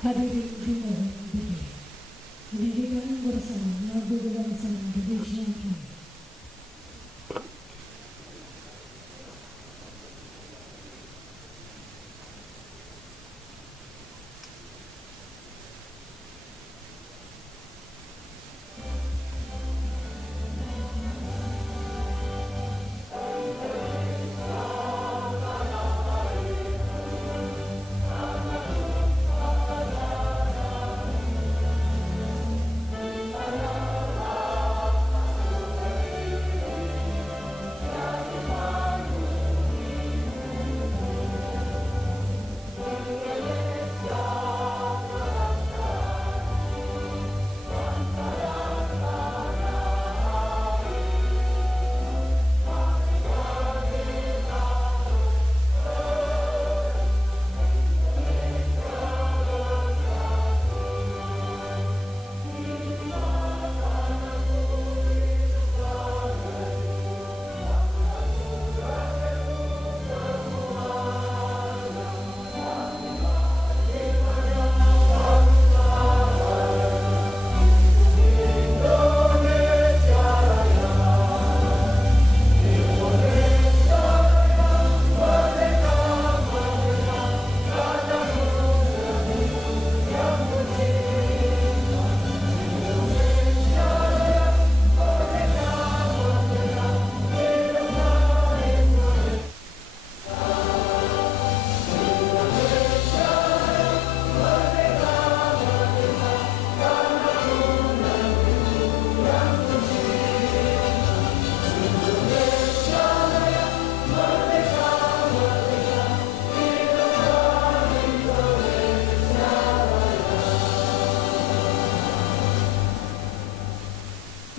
Hadirin dimohon berdiri. Pendidikan bersama lagu kebangsaan Indonesia.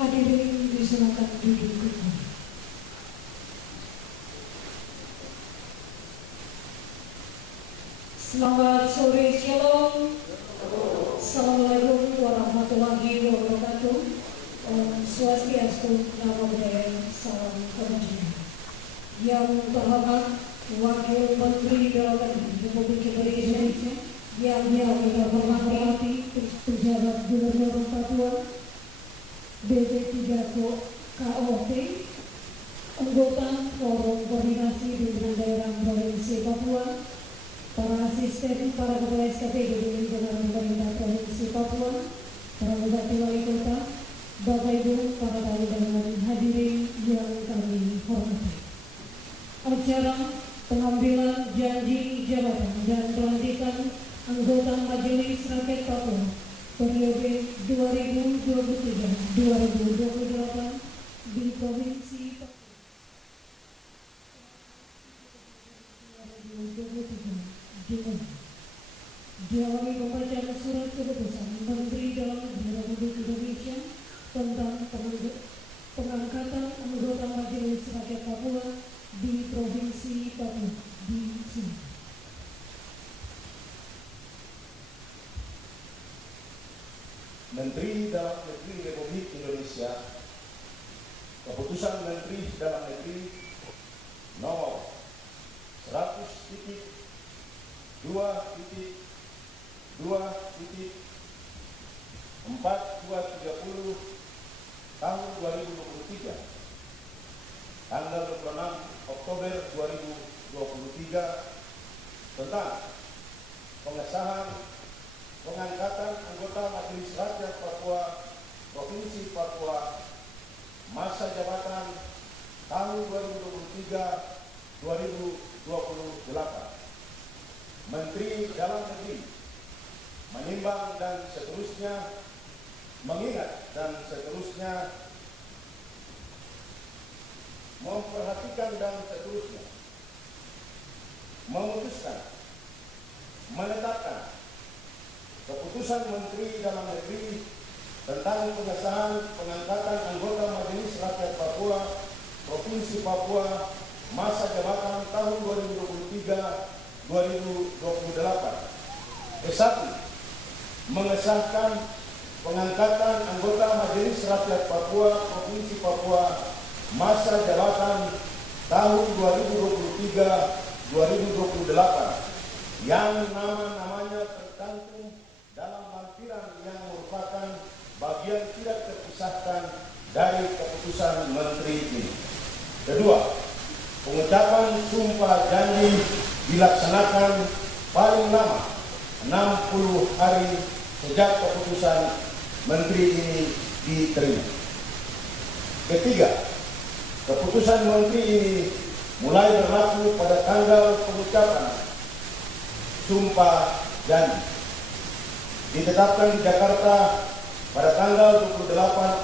Hadirin disilakan duduk kembali. Selamat sore, shalom. Assalamualaikum warahmatullahi wabarakatuh. Om Swastiastu, Namo Buddhaya, salam kebajikan. Yang terhormat Wakil Menteri Dalam Negeri Republik Indonesia, yang terhormati pejabat Gubernur Papua, BP3 KOP, anggota Forum Koordinasi Pimpinan Daerah Provinsi Papua, para asisten, para kepala SKP di lingkungan pemerintah Provinsi Papua, para bupati wali kota, Bapak Ibu, para tamu dan hadirin yang kami hormati. Acara pengambilan janji jabatan dan pelantikan anggota Majelis Rakyat Papua periode 2023-2028 di Provinsi Papua 2023 diawali pembacaan surat keputusan Menteri Dalam Negeri Republik Indonesia tentang pengangkatan anggota Majelis Rakyat Papua di Provinsi Papua di sini. Menteri Dalam Negeri Republik Indonesia, Keputusan Menteri Dalam Negeri nomor 100.2.4230 tahun 2023, tanggal 26 Oktober 2023 tentang pengesahan pengangkatan anggota Majelis Rakyat Papua Provinsi Papua masa jabatan tahun 2023-2028. Menteri Dalam Negeri menimbang dan seterusnya, mengingat dan seterusnya, memperhatikan dan seterusnya, memutuskan, menetapkan Keputusan Menteri Dalam Negeri tentang pengesahan pengangkatan anggota Majelis Rakyat Papua Provinsi Papua masa jabatan tahun 2023-2028. Ke-1. Mengesahkan pengangkatan anggota Majelis Rakyat Papua Provinsi Papua masa jabatan tahun 2023-2028 yang nama-namanya tercantum dalam lampiran yang merupakan bagian tidak terpisahkan dari keputusan Menteri ini. Kedua, pengucapan sumpah janji dilaksanakan paling lama 60 hari sejak keputusan Menteri ini diterima. Ketiga, keputusan Menteri ini mulai berlaku pada tanggal pengucapan sumpah janji. Ditetapkan di Jakarta pada tanggal 28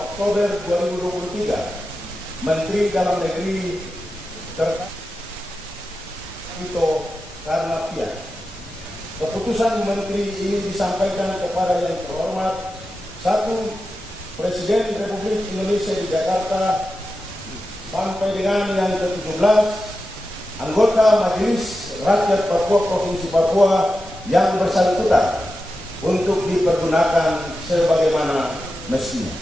Oktober 2023, Menteri Dalam Negeri terkait Tito Karnavian. Keputusan Menteri ini disampaikan kepada yang terhormat 1. Presiden Republik Indonesia di Jakarta sampai dengan yang ke-17 anggota Majelis Rakyat Papua Provinsi Papua yang bersangkutan untuk dipergunakan sebagaimana mestinya.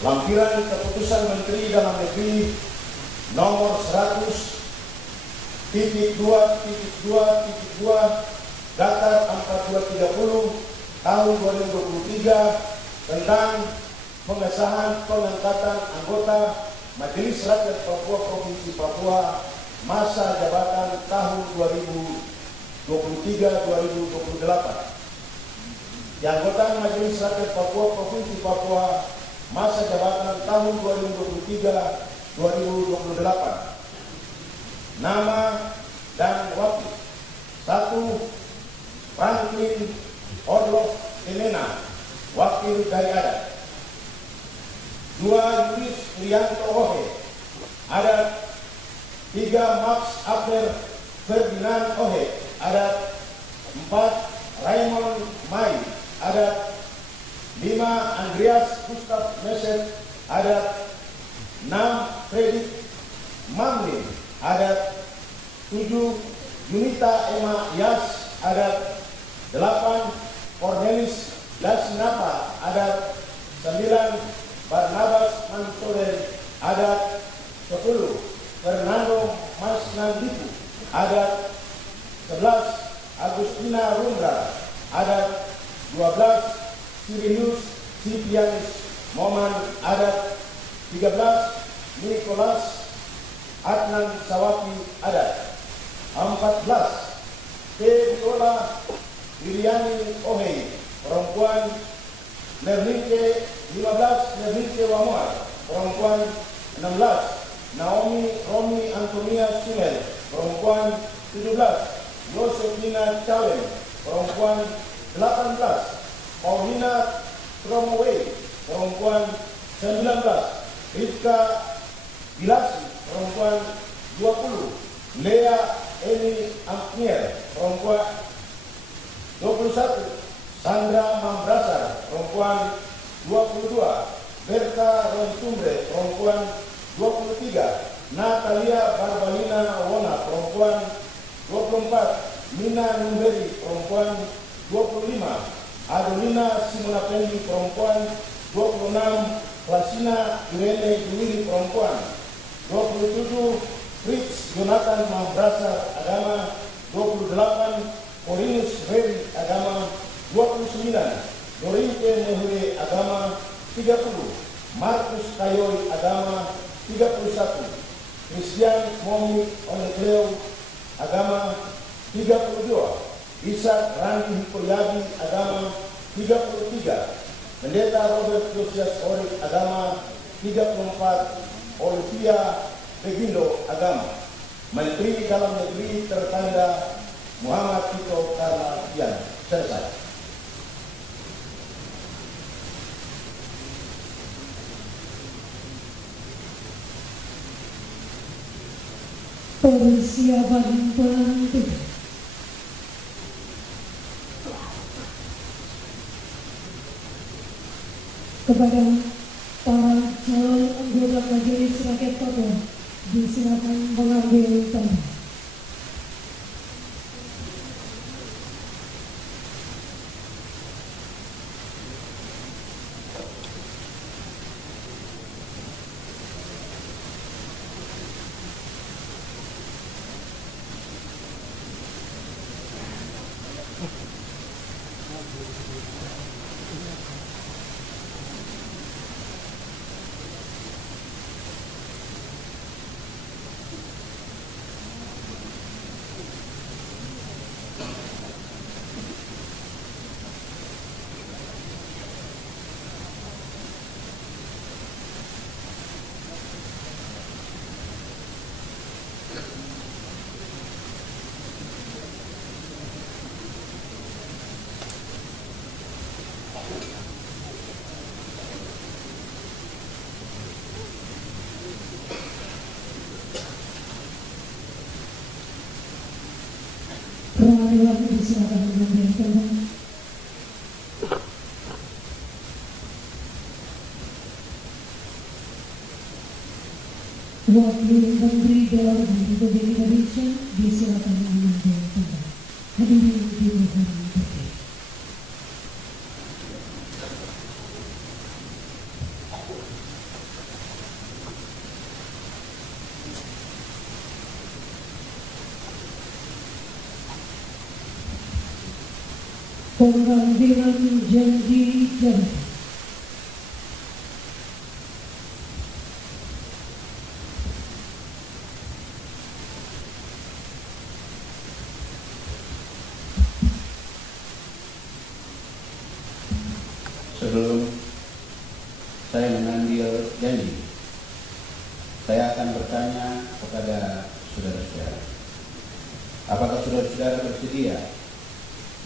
Lampiran Keputusan Menteri Dalam Negeri nomor 100.2.2.2 Datar 4230 tahun 2023 tentang pengesahan pengangkatan anggota Majelis Rakyat Papua Provinsi Papua masa jabatan tahun 2023-2028. Di anggota Majelis Rakyat Papua Provinsi Papua masa jabatan tahun 2023-2028. Nama dan wakil. 1. Franklin Orloff Emena, wakil dari adat. 2. Yuris Prianto Ohe, adat. 3. Max Abner Ferdinand Ohe, adat. 4. Raymond Mai, adat. 5. Andreas Gustav Meset, adat. 6. Fredrik Mamlin, adat. 7. Junita Emma Yas, adat. 8. Cornelis Lasinapa, adat. 9. Barnabas Mansoren, adat. 10. Fernando Masnandiku, adat. 11. Agustina Rundra, adat. 12. Sirinius Sipianus Moman, adat. 13. Nicholas Adnan Sawaki, adat. 14. Viola Liliani Ohei, perempuan. Nerlinke 15. Nerlinke Wamuar, perempuan. 16. Naomi Romi Antonia Sumel, perempuan. 17. Yosefina Chalem, perempuan. 18. Paulina Tromoway, perempuan. 19. Rika Bilasi, perempuan. 20. Lea Eni Amnier, perempuan. 21. Sandra Mambrasar, perempuan. 22. Berta Ronsumbre, perempuan. 23. Natalia Barbalina Wona, perempuan. 24. Mina Numberi, perempuan. 25. Adelina Simonapendi, perempuan. 26. Plasina Irene Duwili, perempuan. 27. Fritz Jonathan Mambrasar, agama. 28. Orinus Reri, agama. 29. Dorinte Muhure, agama. 30. Markus Kayoy, agama. 31. Christian Momi Onekleo, agama. 32. Ishak Randi Hikoyadi, agama. 33. Pendeta Robert Josias Orik, agama. 34. Olivia Begindo, agama. Menteri Dalam Negeri tertanda Muhammad Tito Karnavian. Selesai. Persiapan pelantikan. Kepada para calon anggota Majelis Rakyat Papua, disilakan mengambil tanda. Silakan mengambil tempat. Wakil Menteri Dalam Republik Indonesia disilakan mengambil tempat. Hadirin dimohon berdiri. Pengambilan janji jabatan. Sebelum saya mengambil janji, saya akan bertanya kepada saudara-saudara, apakah saudara-saudara bersedia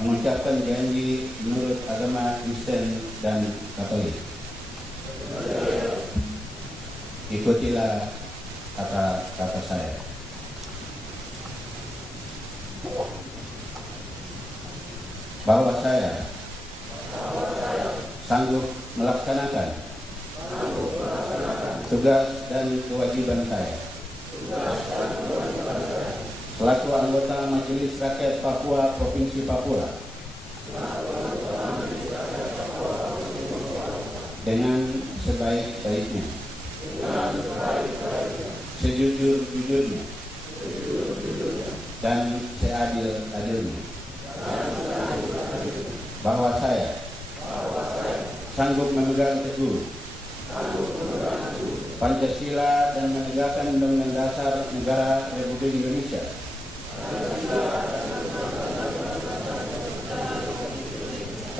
mengucapkan janji menurut agama Kristen dan Katolik? Ikutilah kata-kata saya. Bahwa saya sanggup melaksanakan tugas dan kewajiban saya selaku anggota Majelis Rakyat Papua Provinsi Papua dengan sebaik-baiknya, sejujur-jujurnya, dan seadil-adilnya. Bahwa saya sanggup memegang teguh Pancasila dan menegakkan Undang-Undang Dasar Negara Republik Indonesia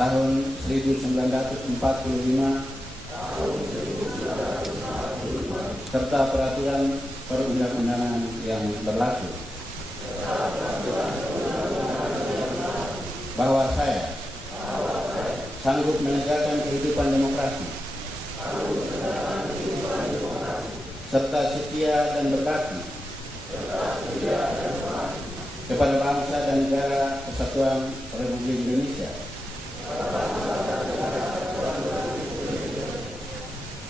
tahun 1945 serta peraturan perundang-undangan yang berlaku. Bahwa saya sanggup menegakkan kehidupan demokrasi serta setia dan berbakti kepada bangsa dan negara Kesatuan Republik Indonesia.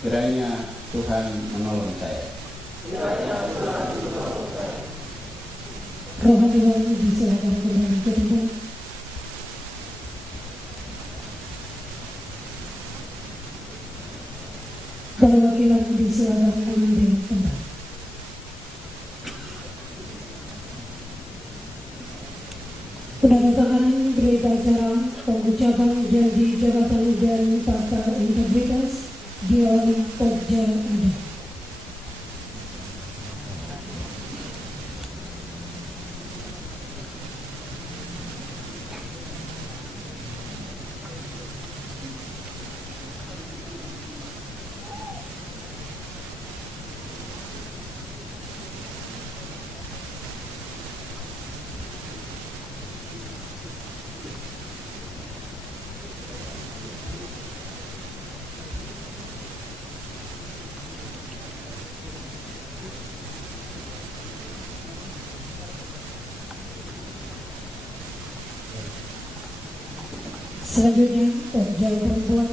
Kiranya Tuhan menolong saya. Rohaniwan disilakan kembali ke tempat. Perwakilan disilakan mengambil tempat. Penandatanganan berita acara pengucapan janji jabatan dan fakta integritas diawali Pokja Anda. Selanjutnya, Pokja Perempuan.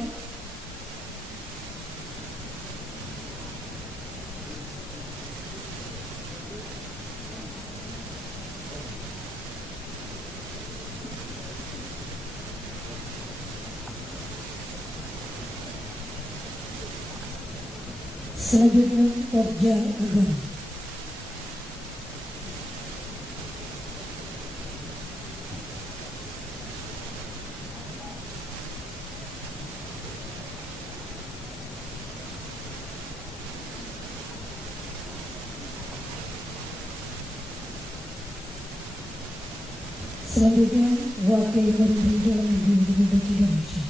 Selanjutnya, Pokja Agama. Selanjutnya, Wakil Menteri Dalam Negeri Republik Indonesia.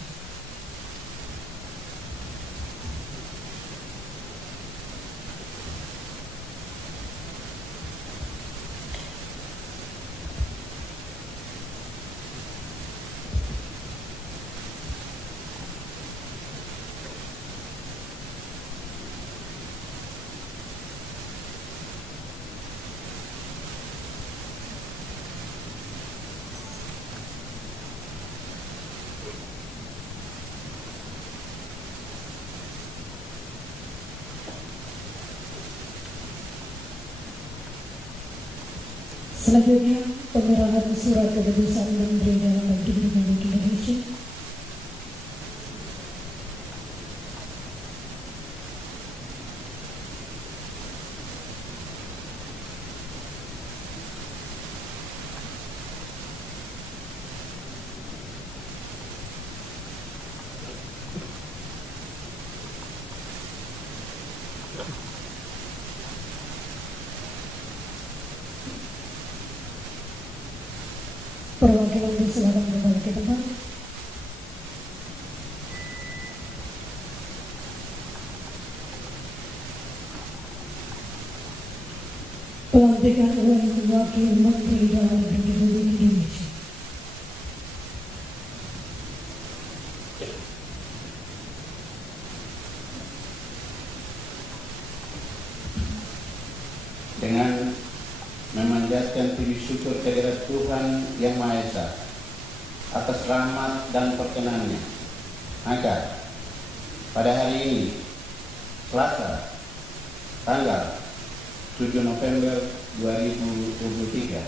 Selanjutnya, penyerahan surat keputusan Menteri Dalam Negeri Republik Indonesia. Perwakilan disilakan kembali ke tempat. Pelantikan Wakil Menteri Dalam Negeri Republik Indonesia. Dengan memanjatkan puji syukur kehadirat Tuhan Yang Maha Esa atas rahmat dan perkenannya, maka pada hari ini, Selasa, tanggal 7 November 2023,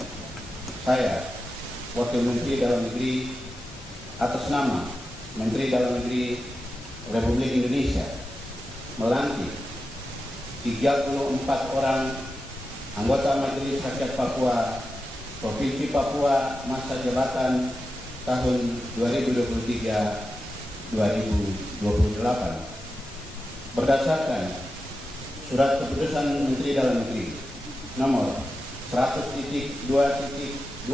saya, Wakil Menteri Dalam Negeri atas nama Menteri Dalam Negeri Republik Indonesia, melantik 34 orang anggota Majelis Rakyat Papua Provinsi Papua masa jabatan tahun 2023-2028 berdasarkan Surat Keputusan Menteri Dalam Negeri nomor 100.2.2.4230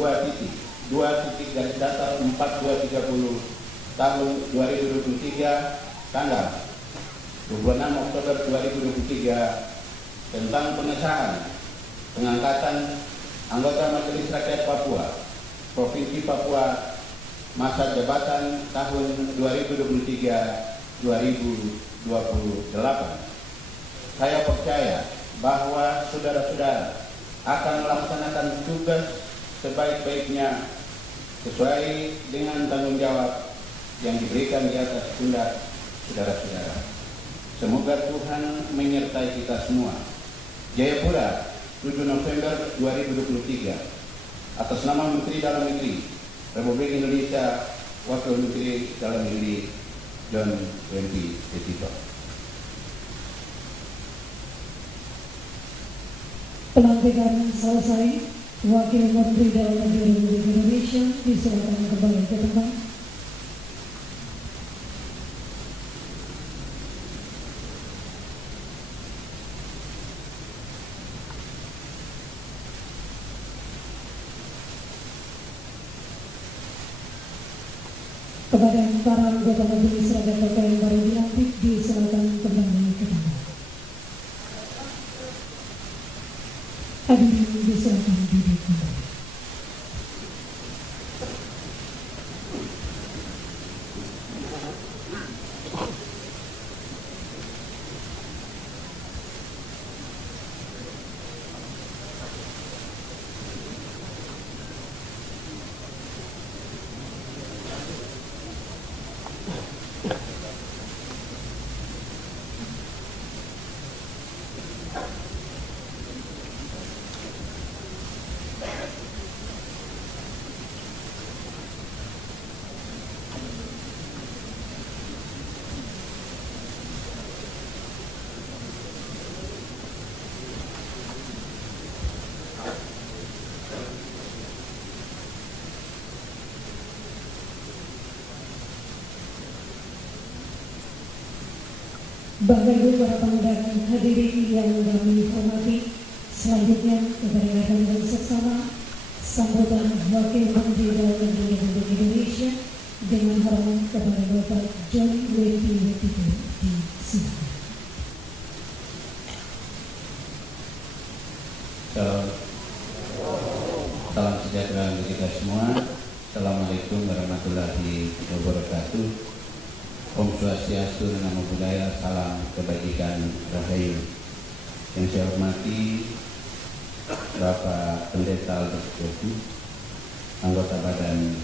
tahun 2023 tanggal 26 Oktober 2023 tentang pengesahan pengangkatan anggota Majelis Rakyat Papua Provinsi Papua masa jabatan tahun 2023-2028. Saya percaya bahwa saudara-saudara akan melaksanakan tugas sebaik-baiknya sesuai dengan tanggung jawab yang diberikan di atas pundak saudara-saudara. Semoga Tuhan menyertai kita semua. Jayapura, 7 November 2023. Atas nama Menteri Dalam Negeri Republik Indonesia, Wakil Menteri Dalam Negeri John Wempi Petito. Pelantikan selesai. Wakil Menteri Dalam Negeri Republik Indonesia disilakan kembali ke tempat. Kepada para anggota Majelis Rakyat Papua yang baru dilantik disilakan kembali ke tempat. Hadirin disilakan duduk kembali. Bapak Ibu para tamu dan hadirin yang kami hormati, selanjutnya kepada rekan-rekan seksama sambutan Wakil Menteri Dalam Negeri Republik Indonesia dengan hormat kepada Bapak John Wempi Petito disilakan. Salam sejahtera bagi kita semua. Assalamualaikum warahmatullahi wabarakatuh. Om Swastiastu, Namo Buddhaya, salam kebajikan, rahayu. Yang saya hormati Bapak Pendeta Albert Yofi, anggota Badan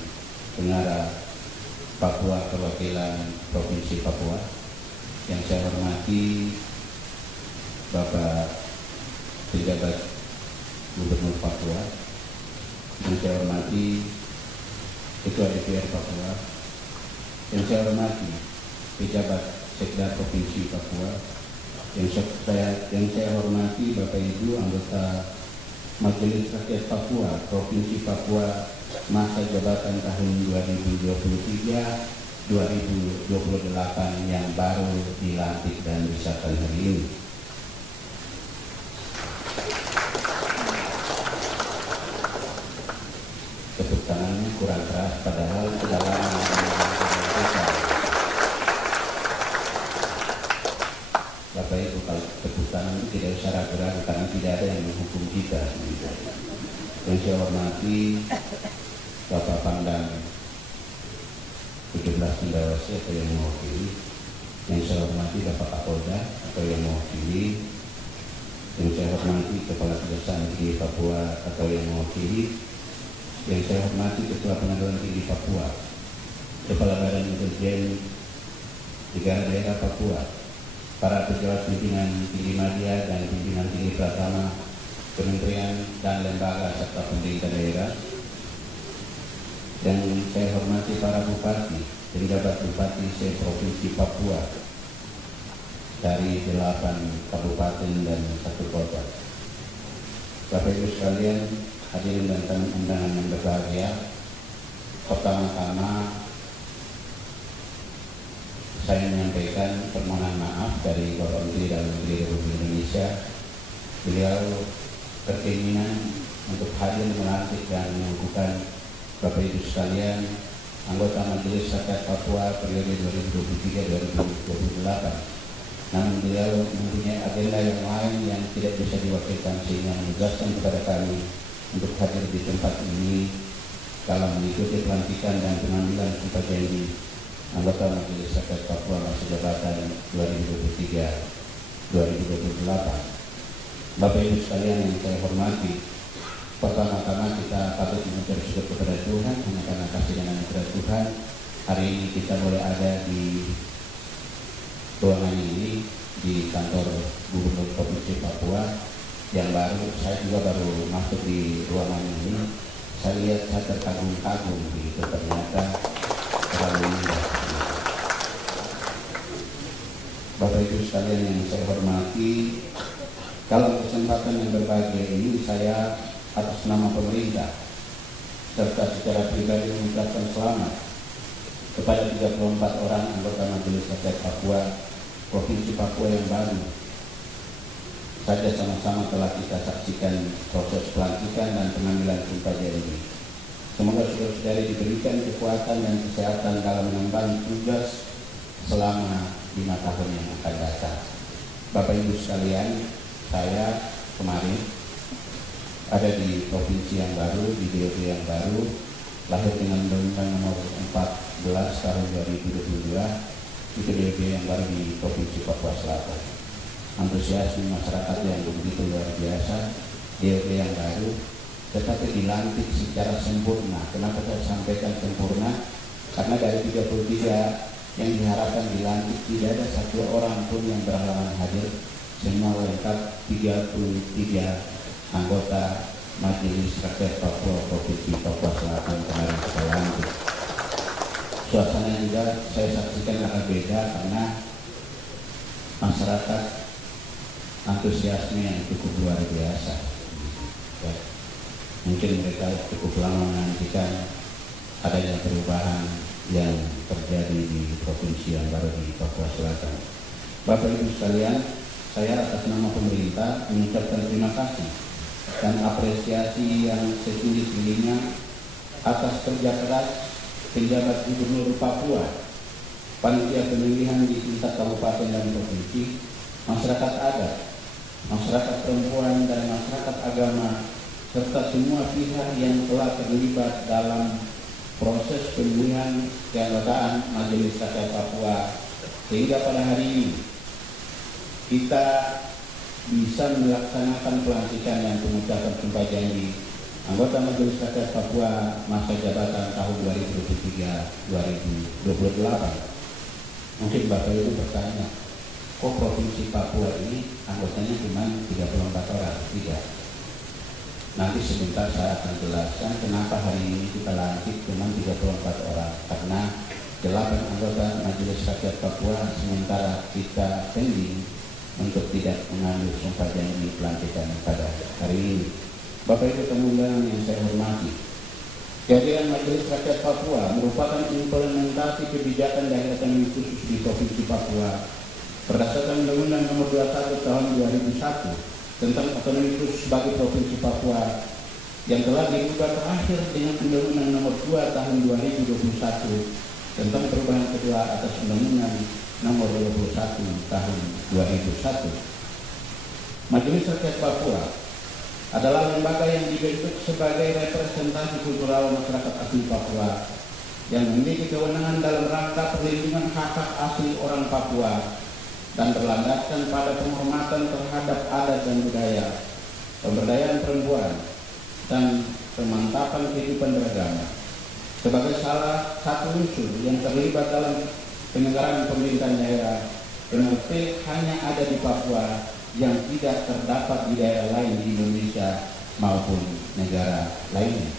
Pengarah Papua Perwakilan Provinsi Papua. Yang saya hormati Bapak Pejabat Gubernur Papua, yang saya hormati Ketua DPR Papua, yang saya hormati pejabat Sekda Provinsi Papua, yang saya hormati Bapak Ibu anggota Majelis Rakyat Papua Provinsi Papua masa jabatan tahun 2023-2028 yang baru dilantik dan disahkan hari ini. Tepuk tangannya kurang keras, padahal sudah lama Bapak Ibu, kalau tepuk tangan itu tidak usah ragu-ragu karena tidak ada yang menghukum kita. Yang saya hormati Bapak Pangdam 17 Cendrawasih atau yang mewakili, yang saya hormati Bapak Kapolda atau yang mewakili, yang saya hormati Kepala Kejaksaan Tinggi Papua atau yang mewakili, yang saya hormati Ketua Pengadilan Tinggi Papua, Kepala Badan Intelijen Negara Daerah Papua, para pejabat pimpinan tinggi media dan pimpinan tinggi pratama, kementerian dan lembaga serta pemerintah daerah, dan saya hormati para bupati, penjabat bupati se-Provinsi Papua dari 8 kabupaten dan 1 kota. Bapak Ibu sekalian, hadirin dan tamu undangan yang berbahagia, pertama-tama saya menyampaikan permohonan maaf dari Bapak Menteri Dalam Negeri Republik Indonesia. Beliau berkeinginan untuk hadir melantik dan mengukuhkan Bapak Ibu sekalian anggota Majelis Rakyat Papua periode 2023-2028. Namun beliau mempunyai agenda yang lain yang tidak bisa diwakilkan sehingga menugaskan kepada kami untuk hadir di tempat ini dalam mengikuti pelantikan dan pengambilan sumpah janji anggota Majelis Rakyat Papua masa jabatan 2023-2028. Bapak Ibu sekalian yang saya hormati, pertama-tama kita patut mengucap syukur kepada Tuhan hanya karena kasih dan anugerah Tuhan. Hari ini kita boleh ada di ruangan ini di kantor Gubernur Provinsi Papua yang baru. Saya juga baru masuk di ruangan ini. Saya lihat saya terkagum-kagum begitu, ternyata terlalu indah. Bapak Ibu sekalian yang saya hormati, dalam kesempatan yang berbahagia ini saya atas nama pemerintah serta secara pribadi mengucapkan selamat kepada 34 orang anggota Majelis Rakyat Papua Provinsi Papua yang baru saja sama-sama telah kita saksikan proses pelantikan dan pengambilan sumpah janji. Semoga saudara-saudari diberikan kekuatan dan kesehatan dalam mengemban tugas selama 5 tahun yang akan datang. Bapak Ibu sekalian, saya kemarin ada di provinsi yang baru, di DOT yang baru, lahir dengan Undang-Undang Nomor 14 Tahun 2022, itu DOT yang baru di Provinsi Papua Selatan. Antusiasme masyarakat yang begitu luar biasa, DOT yang baru, tetapi dilantik secara sempurna. Kenapa saya sampaikan sempurna? Karena dari 33 yang diharapkan dilantik tidak ada satu orang pun yang berhalangan hadir. Semua lengkap 33 anggota Majelis Rakyat Papua Provinsi Papua Selatan kemarin kita lantik. Suasana juga saya saksikan agak beda karena masyarakat antusiasme yang cukup luar biasa. Ya. Mungkin mereka cukup lama menantikan adanya perubahan yang terjadi di provinsi yang baru di Papua Selatan. Bapak Ibu sekalian, saya atas nama pemerintah mengucapkan terima kasih dan apresiasi yang setinggi-tingginya atas kerja keras penjabat Gubernur Papua, panitia pemilihan di tingkat kabupaten dan provinsi, masyarakat adat, masyarakat perempuan dan masyarakat agama, serta semua pihak yang telah terlibat dalam proses pemilihan keanggotaan Majelis Rakyat Papua sehingga pada hari ini kita bisa melaksanakan pelantikan dan pengucapan sumpah janji anggota Majelis Rakyat Papua masa jabatan tahun 2023-2028. Mungkin Bapak Ibu bertanya, kok Provinsi Papua ini anggotanya cuma 34 orang? Tidak. Nanti sebentar saya akan jelaskan kenapa hari ini kita lantik cuma 34 orang, karena 8 anggota Majelis Rakyat Papua sementara kita pending untuk tidak mengambil sumpah janji pelantikan pada hari ini. Bapak Ibu tamu undangan yang saya hormati, kehadiran Majelis Rakyat Papua merupakan implementasi kebijakan daerah otonomi khusus di Provinsi Papua berdasarkan Undang-Undang Nomor 21 Tahun 2001 tentang otonomi khusus bagi Provinsi Papua yang telah diubah terakhir dengan Undang-Undang Nomor 2 Tahun 2021 tentang perubahan kedua atas Undang-Undang Nomor 21 Tahun 2001. Majelis Rakyat Papua adalah lembaga yang dibentuk sebagai representasi kultural masyarakat asli Papua yang memiliki kewenangan dalam rangka perlindungan hak-hak asli orang Papua dan berlandaskan pada penghormatan terhadap adat dan budaya, pemberdayaan perempuan, dan pemantapan kehidupan beragama. Sebagai salah satu unsur yang terlibat dalam penyelenggaraan pemerintahan daerah, MRP hanya ada di Papua yang tidak terdapat di daerah lain di Indonesia maupun negara lainnya.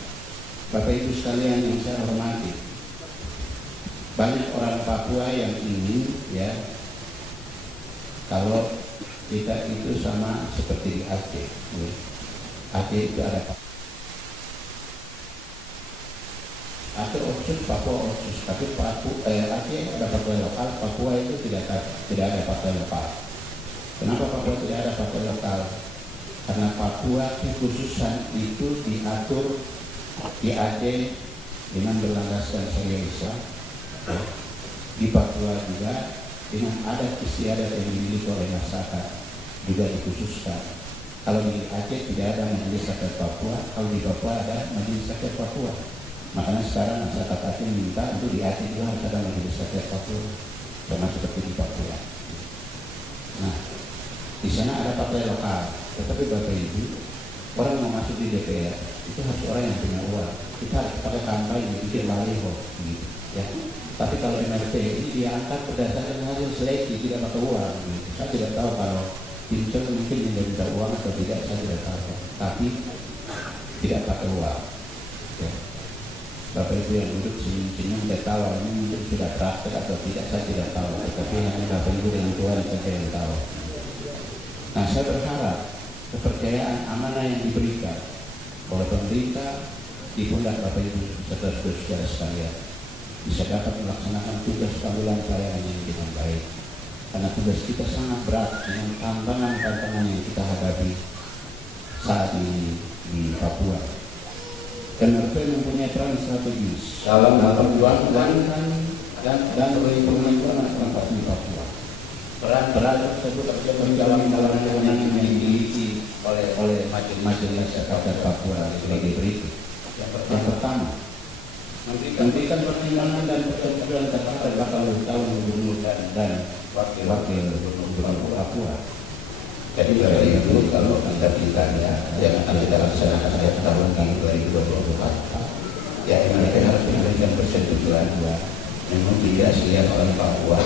Bapak Ibu sekalian yang saya hormati, banyak orang Papua yang ingin kalau kita itu sama seperti di Aceh. Aceh itu ada Aceh Otsus, Papua Otsus, tapi Aceh ada partai lokal, Papua itu tidak ada partai lokal. Kenapa Papua tidak ada partai lokal? Karena Papua kekhususan itu diatur di Aceh dengan berlandaskan syariat Islam. Di Papua juga dengan adat istiadat yang dimiliki oleh masyarakat juga dikhususkan. Kalau di Aceh tidak ada Majelis Rakyat Papua, kalau di Papua ada Majelis Rakyat Papua. Makanya sekarang masyarakat Aceh minta untuk di Aceh juga harus ada Majelis Rakyat Papua, sama seperti di Papua. Nah, di sana ada partai lokal, tetapi Bapak Ibu, orang mau masuk di DPR itu harus orang yang punya uang. Kita harus pakai kampanye, bikin baliho, gitu, ya. Tapi kalau MRP ini diangkat berdasarkan hasil seleksi, tidak pakai uang. Gitu. Saya tidak tahu kalau Timsel mungkin minta uang atau tidak, saya tidak tahu. Tapi tidak pakai uang. Ya. Bapak Ibu yang duduk senyum-senyum ketawa ini mungkin sudah praktek atau tidak, saya tidak tahu. Tapi hanya Bapak Ibu dengan Tuhan saja yang tahu. Nah, saya berharap kepercayaan amanah yang diberikan oleh pemerintah di pundak Bapak Ibu serta saudara sekalian bisa dapat melaksanakan tugas panggilan pelayanan yang dengan baik, karena tugas kita sangat berat dengan tantangan-tantangan yang kita hadapi saat ini di Papua. MRP mempunyai peran strategis dalam perjuangan dan pemerintahan masyarakat di Papua. Peran tersebut berjalan dalam kewenangan yang dimiliki oleh Majelis Rakyat Papua sebagai berikut. Yang pertama, memberikan pertimbangan dan persetujuan terhadap bakal calon gubernur dan wakil gubernur Papua. Jadi Bapak Ibu, kalau kita ditanya yang akan kita laksanakan setiap tahun di 2024, ya MRP harus memberikan persetujuan memang tidak siap oleh Papua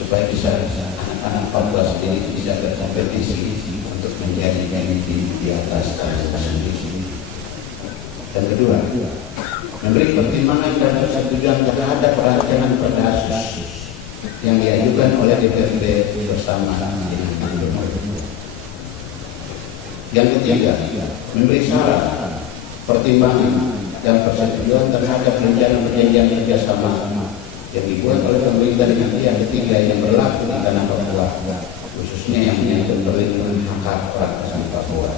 supaya bisa anak-anak Papua sendiri bisa sampai di sini untuk menjadi pemimpin di atas di sini. Dan kedua, memberi pertimbangan dan persetujuan terhadap rancangan perda yang diajukan oleh DPRD bersama dengan gubernur. Yang ketiga, memberi saran, pertimbangan dan persetujuan terhadap perjanjian kerjasama yang dibuat oleh pemerintah dengan pihak ketiga yang berlaku di tanah Papua, khususnya yang menyangkut perlindungan hak orang asli Papua.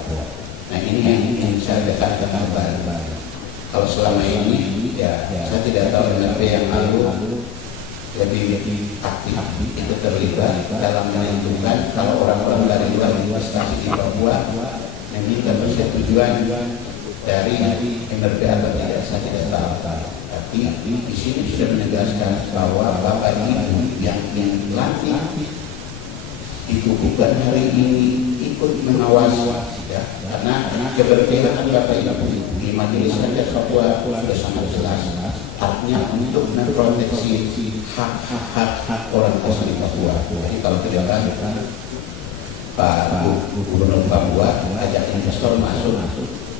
Nah, ini yang saya katakan baik-baik. Kalau selama ini, saya tidak tahu MRP yang lalu lebih aktif itu terlibat dalam menentukan kalau orang-orang dari luar investasi di Papua meminta persetujuan dari MRP atau tidak, saya tidak tahu. Tapi di sini sudah menegaskan bahwa Bapak Ibu yang dilantik itu bukan hari ini ikut mengawasi, ya, karena keberpihakan Bapak Ibu di Majelis Rakyat Papua sudah sangat jelas. Artinya untuk memproteksi hak orang asli Papua. Jadi kalau tidak kan Pak Gubernur Papua ajak investor masuk,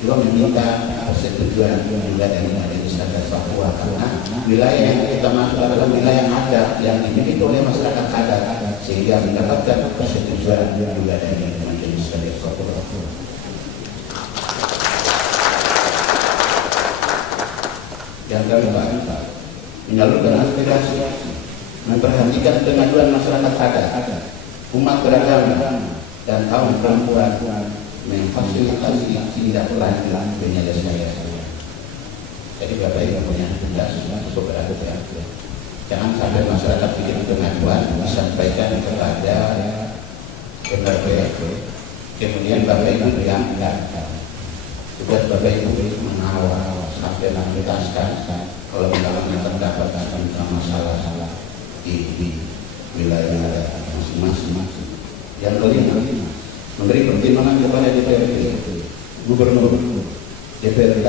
juga meminta persetujuan juga dari Majelis Adat Papua karena wilayah yang kita masuk adalah wilayah adat yang dimiliki oleh masyarakat adat sehingga mendapatkan persetujuan juga dari Majelis Adat Papua. Yang kedua, menyalurkan aspirasi, memperhatikan pengaduan masyarakat adat, umat beragama, dan kaum perempuan, memfasilitasi tindak lanjut penyelesaian. Jadi Bapak Ibu punya tugas untuk beradu. Jangan sampai masyarakat bikin pengaduan disampaikan kepada MRP, kemudian Bapak Ibu diangkat. Tugas Bapak Ibu mengawal sampai menuntaskan kalau misalnya terdapat tentang masalah di wilayah masing-masing. Yang kelima, memberi pertimbangan kepada DPRD, Gubernur, DPRD,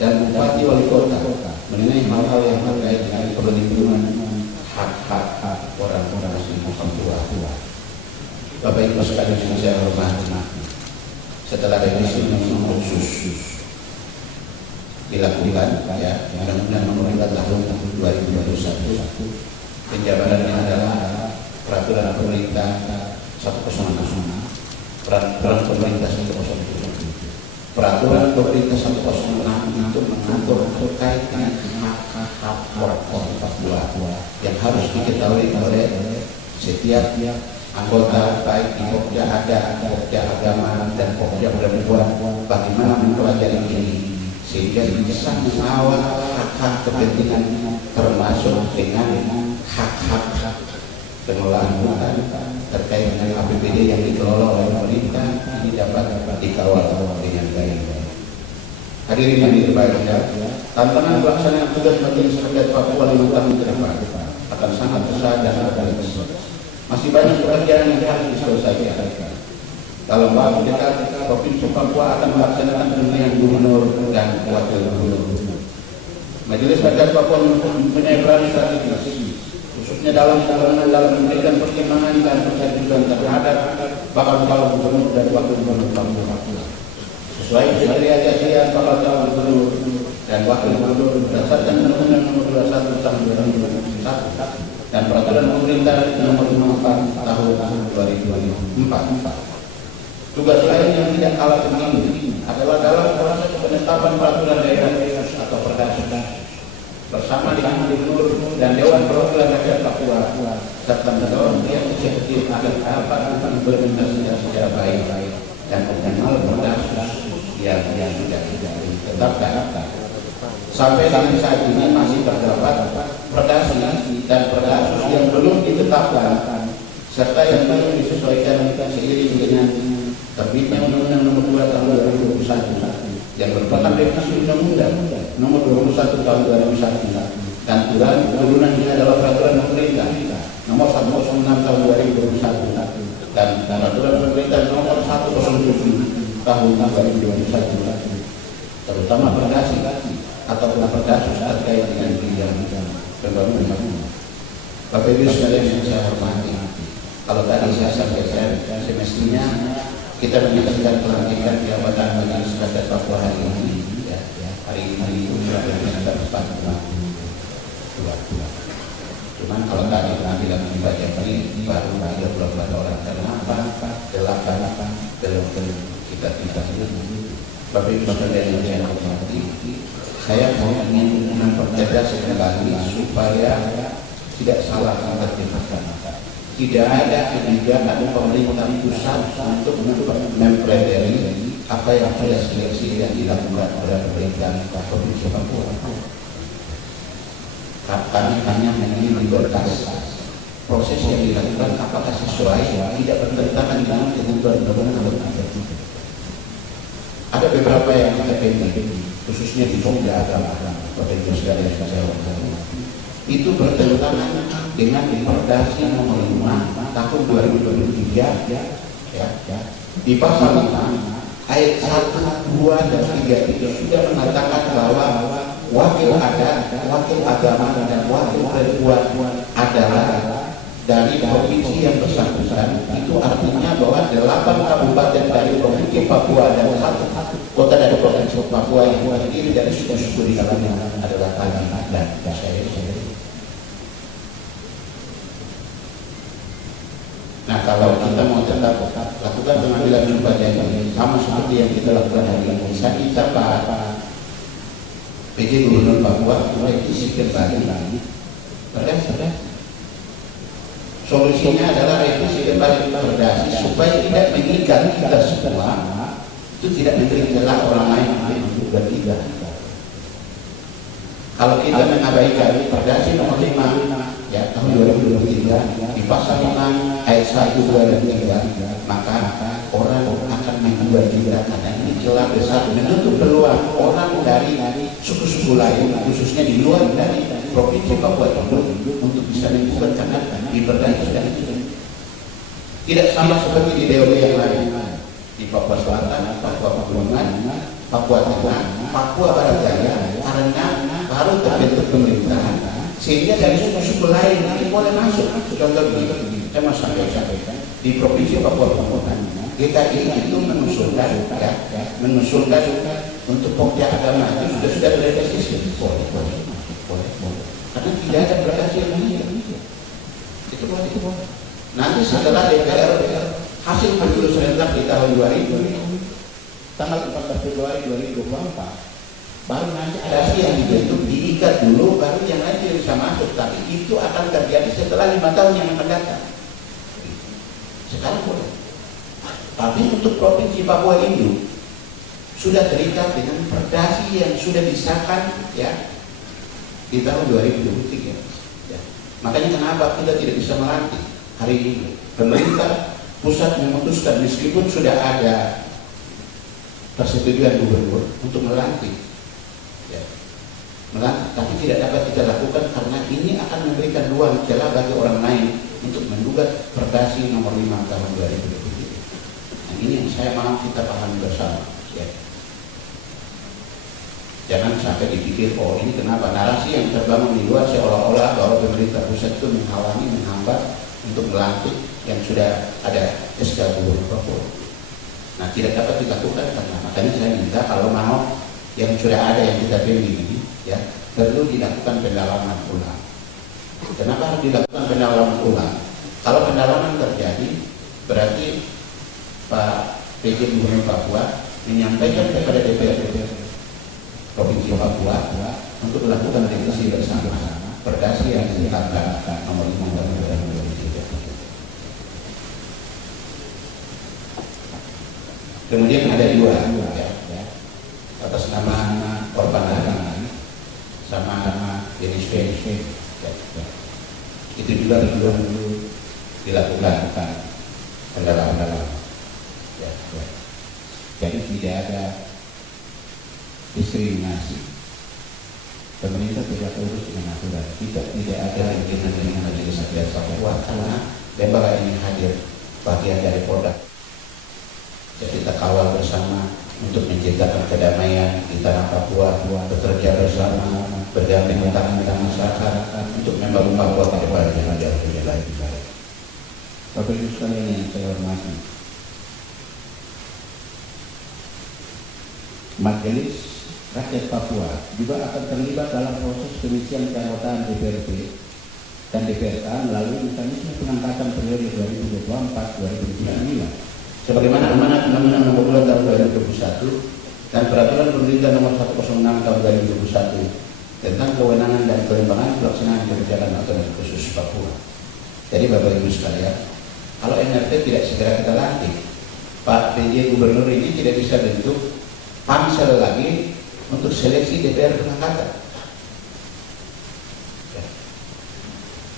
dan Bupati Wali Kota mengenai hal-hal yang terkait dengan perlindungan hak-hak orang-orang asli Papua. Bapak Ibu sekalian yang saya hormati, setelah revisi undang-undang khusus dilakukan, ya, Undang-Undang Nomor 4 Tahun 2021, penjabarannya adalah peraturan pemerintah 100, peraturan pemerintah 107, peraturan pemerintah 106 untuk mengatur terkait dengan hak-hak orang-orang Papua yang harus diketahui oleh setiap anggota, baik di Pokja adat, Pokja agama, dan Pokja perempuan, bagaimana mempelajari ini sehingga bisa mengawal hak-hak kepentingan termasuk dengan hak-hak pengelolaan hutan terkait dengan APBD yang dikelola oleh pemerintah ini dapat dikawal dengan baik. Hadirin yang berbahagia, tantangan pelaksanaan tugas Majelis Adat Papua 5 tahun ke depan akan sangat besar dan kompleks. Masih banyak pekerjaan yang harus diselesaikan. Dalam waktu dekat, Provinsi Papua akan melaksanakan pemilihan gubernur dan wakil gubernur. Majelis Adat Papua mempunyai peran strategis, khususnya dalam memberikan pertimbangan dan persetujuan terhadap bakal calon gubernur dan wakil gubernur Papua. Sesuai kriteria jadian bakal calon gubernur dan wakil gubernur berdasarkan Undang-Undang Nomor 21 Tahun 2001 dan Peraturan Pemerintah Nomor 54 Tahun 2004. Tugas lain yang tidak kalah penting adalah dalam proses penetapan peraturan daerah atau Perda bersama dengan Gubernur dan Dewan Perwakilan Rakyat Papua serta mendorong pihak eksekutif agar dapat berimplementasi secara baik dan optimal Perda yang tidak ditetapkan. Sampai dengan saat ini masih terdapat Perda dan Perda yang belum ditetapkan serta yang belum disesuaikan seiring dengan terbitnya Undang-Undang Nomor 2 Tahun 2021 yang merupakan revisi Undang-Undang Nomor 21 Tahun 2001 dan turunannya adalah Peraturan Pemerintah Nomor 106 Tahun 2021 dan Peraturan Pemerintah Nomor 107 Tahun 2021 terutama Perda atau Perda terkait dengan bidang pembangunan. Bapak Ibu sekalian yang saya hormati, kalau tadi saya sampaikan semestinya kita menyaksikan pelantikan jabatan Majelis Adat Papua hari ini, hari ini sudah kita dapat cuman kalau tadi penampilan membaca ini baru 34 orang, kenapa 8 belum kita ini. Bapak Ibu sekalian yang saya hormati, saya ingin mempertegas sekali supaya tidak salah mengertikan. Tidak ada kebijakan pemerintah pusat untuk memprediksi apa yang sudah seleksi yang dilakukan oleh pemerintah Provinsi Papua. Kami hanya ingin membatasi proses yang dilakukan apakah sesuai, tidak bertentangan dengan ketentuan undang-undang atau tidak. Ada beberapa yang kita pending, khususnya di Pokja agama, Provinsi sekalian yang saya hormati, itu bertentangan dengan Perda Nomor 5 Tahun 2023 di pasal 5 ayat 1, 2, dan 3 itu sudah mengatakan bahwa wakil adat, wakil agama, dan wakil perempuan adalah dari provinsi yang bersangkutan. Itu artinya bahwa 8 kabupaten dari Provinsi Papua dan 1 kota dari terdiri dari suku-suku di dalamnya adalah Tali dan Dasyai. Nah, kalau kita mau tetap lakukan pengambilan sumpah janji sama seperti yang kita lakukan hari ini, saya minta Pak PJ Gubernur Papua revisi kembali perda. Solusinya adalah revisi kembali perda supaya tidak mengikat kita semua, itu tidak memberi celah orang lain untuk bertiga. Kalau kita mengabaikan perda nomor 5 ya tahun 2023 di pasal 6 ayat 1, 2 dan 3, maka orang akan menjual juga karena ini celah besar menutup peluang orang dari suku-suku lain khususnya di luar dari provinsi Papua untuk bisa menjual karena di perda itu sudah tidak sama seperti di DOB yang lain, di Papua Selatan, Papua Pegunungan, Papua Tengah, Papua Barat Daya, karena baru terbentuk pemerintahan sehingga dari suku-suku lain nanti boleh masuk. Contoh begini, saya mau sampaikan di provinsi Papua Pegunungan kita itu mengusulkan untuk pokja agama itu sudah direvisi boleh karena tidak ada berhasil itu boleh. Nanti setelah DPR hasil pemilu serentak di tahun 2000 tanggal 14 Februari 2024 baru nanti ada yang dibentuk diikat dulu, baru yang lain tidak bisa masuk. Tapi itu akan terjadi setelah 5 tahun yang akan datang. Sekarang boleh. Tapi untuk provinsi Papua Induk sudah terikat dengan perdasi yang sudah disahkan ya di tahun 2023. Ya. Makanya kenapa kita tidak bisa melantik hari ini? Pemerintah pusat memutuskan meskipun sudah ada persetujuan gubernur untuk melantik. Tapi tidak dapat kita lakukan karena ini akan memberikan ruang celah bagi orang lain untuk menggugat perdasi nomor 5 tahun 2023. Nah, ini yang saya mau kita pahami bersama. Ya. Jangan sampai dipikir, oh ini kenapa narasi yang terbangun di luar seolah-olah bahwa pemerintah pusat itu menghalangi, menghambat untuk melantik yang sudah ada SK Gubernur Papua. Nah, tidak dapat dilakukan karena makanya saya minta kalau mau yang sudah ada yang kita pilih ini ya perlu dilakukan pendalaman ulang. Kenapa harus dilakukan pendalaman ulang? Kalau pendalaman terjadi berarti Pak PJ Gubernur Papua menyampaikan kepada DPR Provinsi Papua untuk melakukan revisi bersama perdasi yang ditetapkan nomor 5 tahun 2023. Kemudian ada dua ya, atas nama korban agama sama jenis PNC ya. Itu juga belum dilakukan pendalaman ya. Jadi tidak ada diskriminasi. Pemerintah tidak urus dengan aturan. Tidak ada hubungan dengan Majelis Rakyat Papua karena lembaga ini hadir bagian dari Polda. Jadi kita kawal bersama untuk menciptakan kedamaian di tanah Papua, bekerja bersama, berdampingan dengan masyarakat untuk membangun Papua ke depan dengan jauh lebih baik. Bapak Ibu sekalian yang saya hormati, Majelis Rakyat Papua juga akan terlibat dalam proses pengisian keanggotaan DPRD dan DPRK melalui mekanisme pengangkatan periode 2024-2029. Sebagaimana amanat Undang-Undang Nomor 2 Tahun 2021 dan Peraturan Pemerintah Nomor 106 Tahun 2021 tentang kewenangan dan kelembagaan pelaksanaan kebijakan otonomi khusus Papua. Jadi Bapak Ibu sekalian, kalau MRT tidak segera kita lantik, Pak PJ Gubernur ini tidak bisa bentuk pansel lagi untuk seleksi DPR pengangkatan.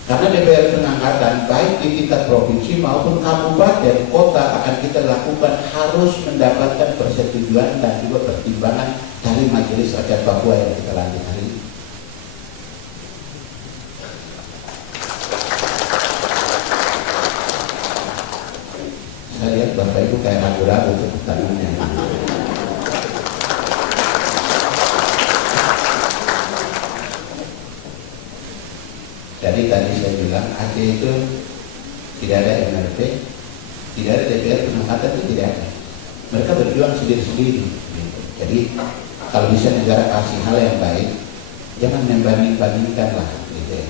Karena DPR pengangkatan baik di tingkat provinsi maupun kabupaten kota akan kita lakukan harus mendapatkan persetujuan dan juga pertimbangan dari Majelis Rakyat Papua yang kita lantik hari ini. Saya lihat Bapak Ibu kayak ragu-ragu untuk pertanyaannya. Jadi tadi saya bilang Aceh itu tidak ada MRT, tidak ada DPR pengangkatan, itu tidak ada. Mereka berjuang sendiri-sendiri. Jadi kalau bisa negara kasih hal yang baik, jangan membanding-bandingkan lah gitu ya.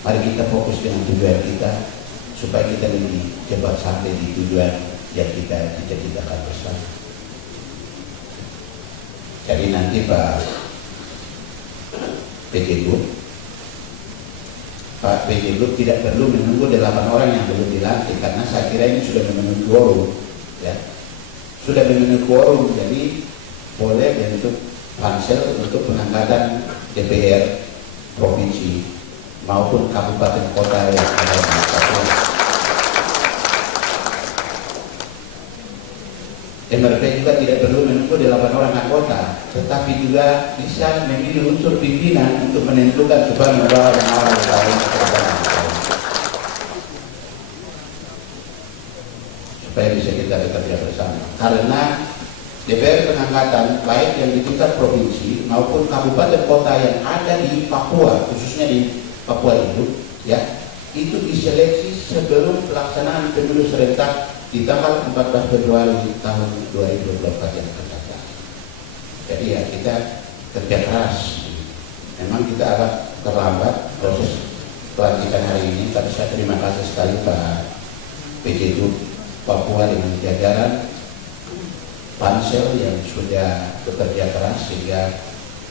Mari kita fokus dengan tujuan kita supaya kita lebih cepat sampai di tujuan yang kita cita-citakan bersama. Jadi nanti Pak PJ Group tidak perlu menunggu 8 orang yang belum dilantik, karena saya kira ini sudah memenuhi quorum ya. Sudah memenuhi quorum, jadi boleh bentuk pansel untuk pengangkatan DPR provinsi maupun kabupaten kota yang ada di Papua. MRP juga tidak perlu menunggu 8 orang anggota, tetapi juga bisa memilih unsur pimpinan untuk menentukan supaya membawa dan awal lain supaya bisa kita bekerja bersama. Karena DPR pengangkatan baik yang di tingkat provinsi maupun kabupaten kota yang ada di Papua, khususnya di Papua ya, itu diseleksi sebelum pelaksanaan pemilu serentak di tanggal 14 Februari tahun 2024 yang akan datang. Jadi ya kita kerja keras. Memang kita agak terlambat proses pelantikan hari ini, tapi saya terima kasih sekali Pak PJ Papua dengan jajaran pansel yang sudah bekerja keras sehingga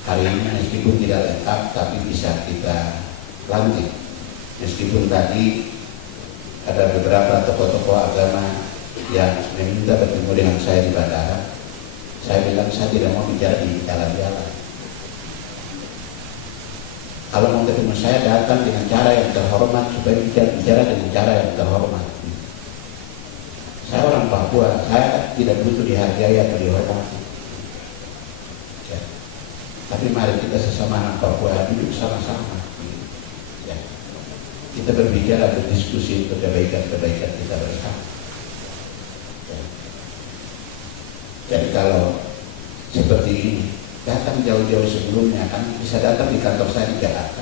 hari ini meskipun tidak lengkap tapi bisa kita lantik. Meskipun tadi ada beberapa tokoh-tokoh agama yang meminta bertemu dengan saya di bandara, saya bilang saya tidak mau bicara di jalan-jalan. Kalau mau ketemu saya datang dengan cara yang terhormat supaya bicara dengan cara yang terhormat. Saya orang Papua, saya tidak butuh dihargai atau dihormati. Ya. Tapi mari kita sesama anak Papua duduk sama-sama. Ya. Kita berbicara, berdiskusi untuk kebaikan-kebaikan kita bersama. Ya. Jadi kalau seperti ini, datang jauh-jauh sebelumnya, kan bisa datang di kantor saya di Jakarta.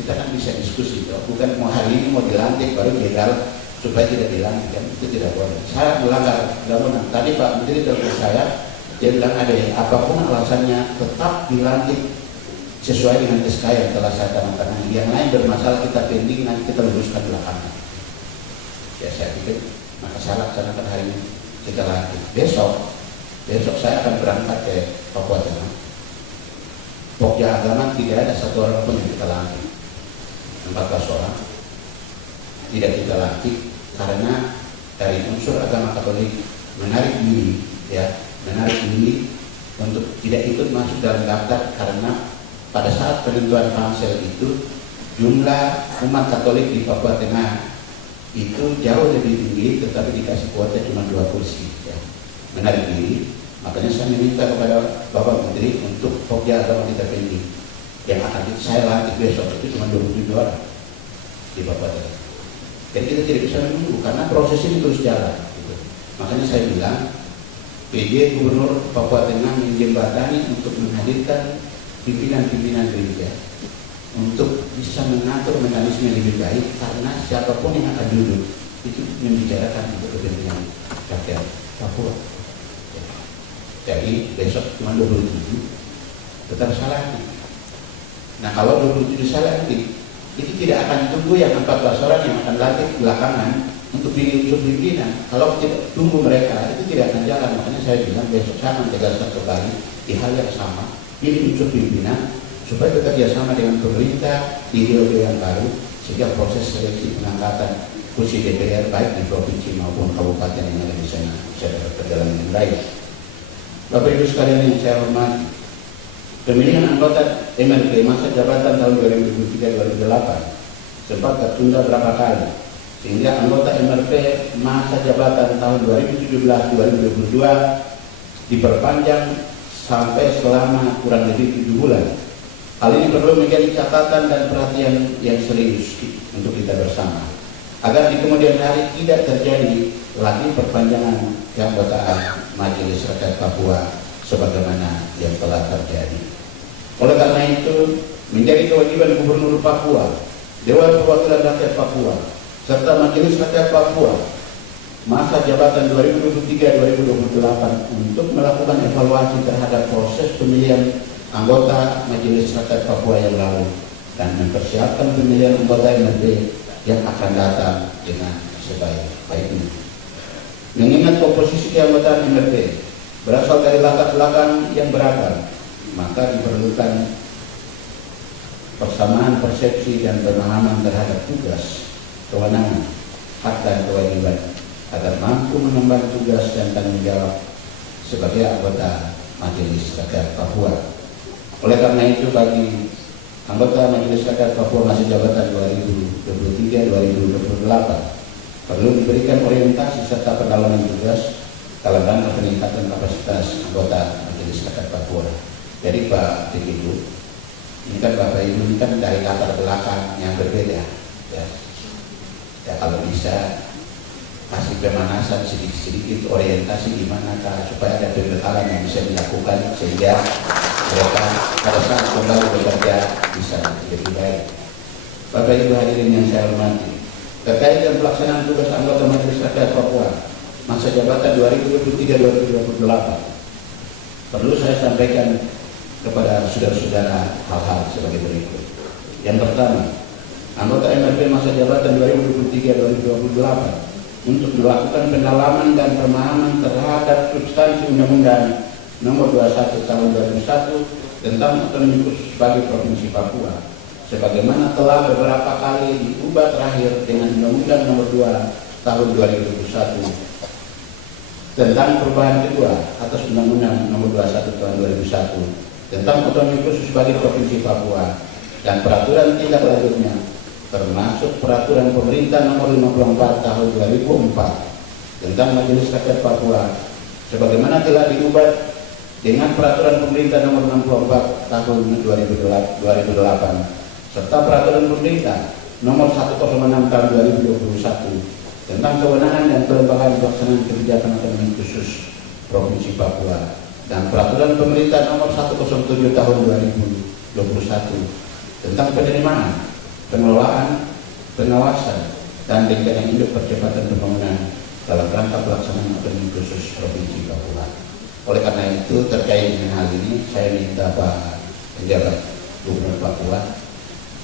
Kita kan bisa diskusi, bukan mau hari ini mau dilantik baru gagal supaya tidak dilantik, kan itu tidak boleh. Saya melanggar undang-undang. Tadi Pak Menteri telepon saya, dia bilang ada yang apapun alasannya tetap dilantik sesuai dengan SK yang telah saya tandatangani. Yang lain bermasalah kita pending, nanti kita luruskan belakangan. Ya saya pikir maka saya laksanakan hari ini, kita lantik. Besok saya akan berangkat ke Papua Tengah. Pokja agama tidak ada satu orang pun yang kita lantik. 14 orang tidak kita lantik karena dari unsur agama Katolik menarik diri untuk tidak ikut masuk dalam daftar, karena pada saat penentuan pansel itu jumlah umat Katolik di Papua Tengah itu jauh lebih tinggi, tetapi dikasih kuota cuma 2 kursi ya. Menarik diri, makanya saya meminta kepada Bapak Menteri untuk pokja agama kita pending yang akan saya lantik besok itu cuma 27 orang di Papua Tengah. Jadi kita tidak bisa menunggu karena proses ini terus jalan gitu. Makanya saya bilang PJ Gubernur Papua Tengah menjembatani untuk menghadirkan pimpinan-pimpinan gereja untuk bisa mengatur mekanisme lebih baik, karena siapapun yang akan duduk itu membicarakan untuk kepentingan rakyat Papua. Jadi besok cuma 27 tetap salah. Nah kalau 27 salah itu tidak akan tunggu yang 14 orang yang akan lantik belakangan untuk pilih unsur pimpinan. Kalau tidak tunggu mereka itu tidak akan jalan. Makanya saya bilang besok saya akan tegaskan kembali di hal yang sama, pilih unsur pimpinan supaya bekerja sama dengan pemerintah di ideologi yang baru, sehingga proses seleksi pengangkatan kursi DPR baik di provinsi maupun kabupaten yang ada di sana bisa berjalan dengan baik. Bapak Ibu sekalian yang saya hormati, pemilihan anggota MRP masa jabatan tahun 2003-2008 sempat tertunda berapa kali, sehingga anggota MRP masa jabatan tahun 2017-2022 diperpanjang sampai selama kurang lebih 7 bulan. Hal ini perlu menjadi catatan dan perhatian yang serius untuk kita bersama, agar di kemudian hari tidak terjadi lagi perpanjangan keanggotaan Majelis Rakyat Papua sebagaimana yang telah terjadi. Oleh karena itu, menjadi kewajiban Gubernur Papua, Dewan Perwakilan Rakyat Papua, serta Majelis Rakyat Papua masa jabatan 2023-2028 untuk melakukan evaluasi terhadap proses pemilihan anggota Majelis Rakyat Papua yang lalu dan mempersiapkan pemilihan anggota MRP yang akan datang dengan sebaik-baiknya. Mengingat komposisi keanggotaan MRP berasal dari latar belakang yang beragam, maka diperlukan persamaan persepsi dan pemahaman terhadap tugas, kewenangan, hak dan kewajiban agar mampu mengemban tugas dan tanggung jawab sebagai anggota Majelis Rakyat Papua. Oleh karena itu, bagi anggota Majelis Rakyat Papua masa jabatan 2023-2028 perlu diberikan orientasi serta pendalaman tugas dalam rangka peningkatan kapasitas anggota Majelis Rakyat Papua. Jadi Pak Tikidu, ini kan Bapak Ibu ini kan dari latar belakang yang berbeda, ya. Ya kalau bisa kasih pemanasan sedikit-sedikit orientasi gimana supaya ada pembekalan yang bisa dilakukan sehingga mereka pada saat kembali bekerja bisa lebih baik. Bapak Ibu hadirin yang saya hormati, terkait dengan pelaksanaan tugas anggota Majelis Rakyat Papua masa jabatan 2023-2028 perlu saya sampaikan kepada saudara-saudara hal-hal sebagai berikut. Yang pertama, anggota MRP masa jabatan 2023-2028 untuk melakukan pendalaman dan pemahaman terhadap substansi Undang-Undang Nomor 21 Tahun 2001 tentang otonomi khusus bagi Provinsi Papua, sebagaimana telah beberapa kali diubah terakhir dengan Undang-Undang Nomor 2 Tahun 2021 tentang perubahan kedua atas Undang-Undang Nomor 21 Tahun 2001 tentang otonomi khusus bagi Provinsi Papua dan peraturan tindak lanjutnya, termasuk peraturan pemerintah Nomor 54 Tahun 2004 tentang Majelis Rakyat Papua, sebagaimana telah diubah dengan peraturan pemerintah Nomor 64 Tahun 2008 serta peraturan pemerintah Nomor 106 Tahun 2021 tentang kewenangan dan kelembagaan pelaksanaan kebijakan otonomi khusus Provinsi Papua dan peraturan pemerintah Nomor 107 Tahun 2021 tentang penerimaan, pengelolaan, pengawasan dan rencana induk percepatan pembangunan dalam rangka pelaksanaan otonomi khusus Provinsi Papua. Oleh karena itu, terkait dengan hal ini saya minta Pak Penjabat Gubernur Papua,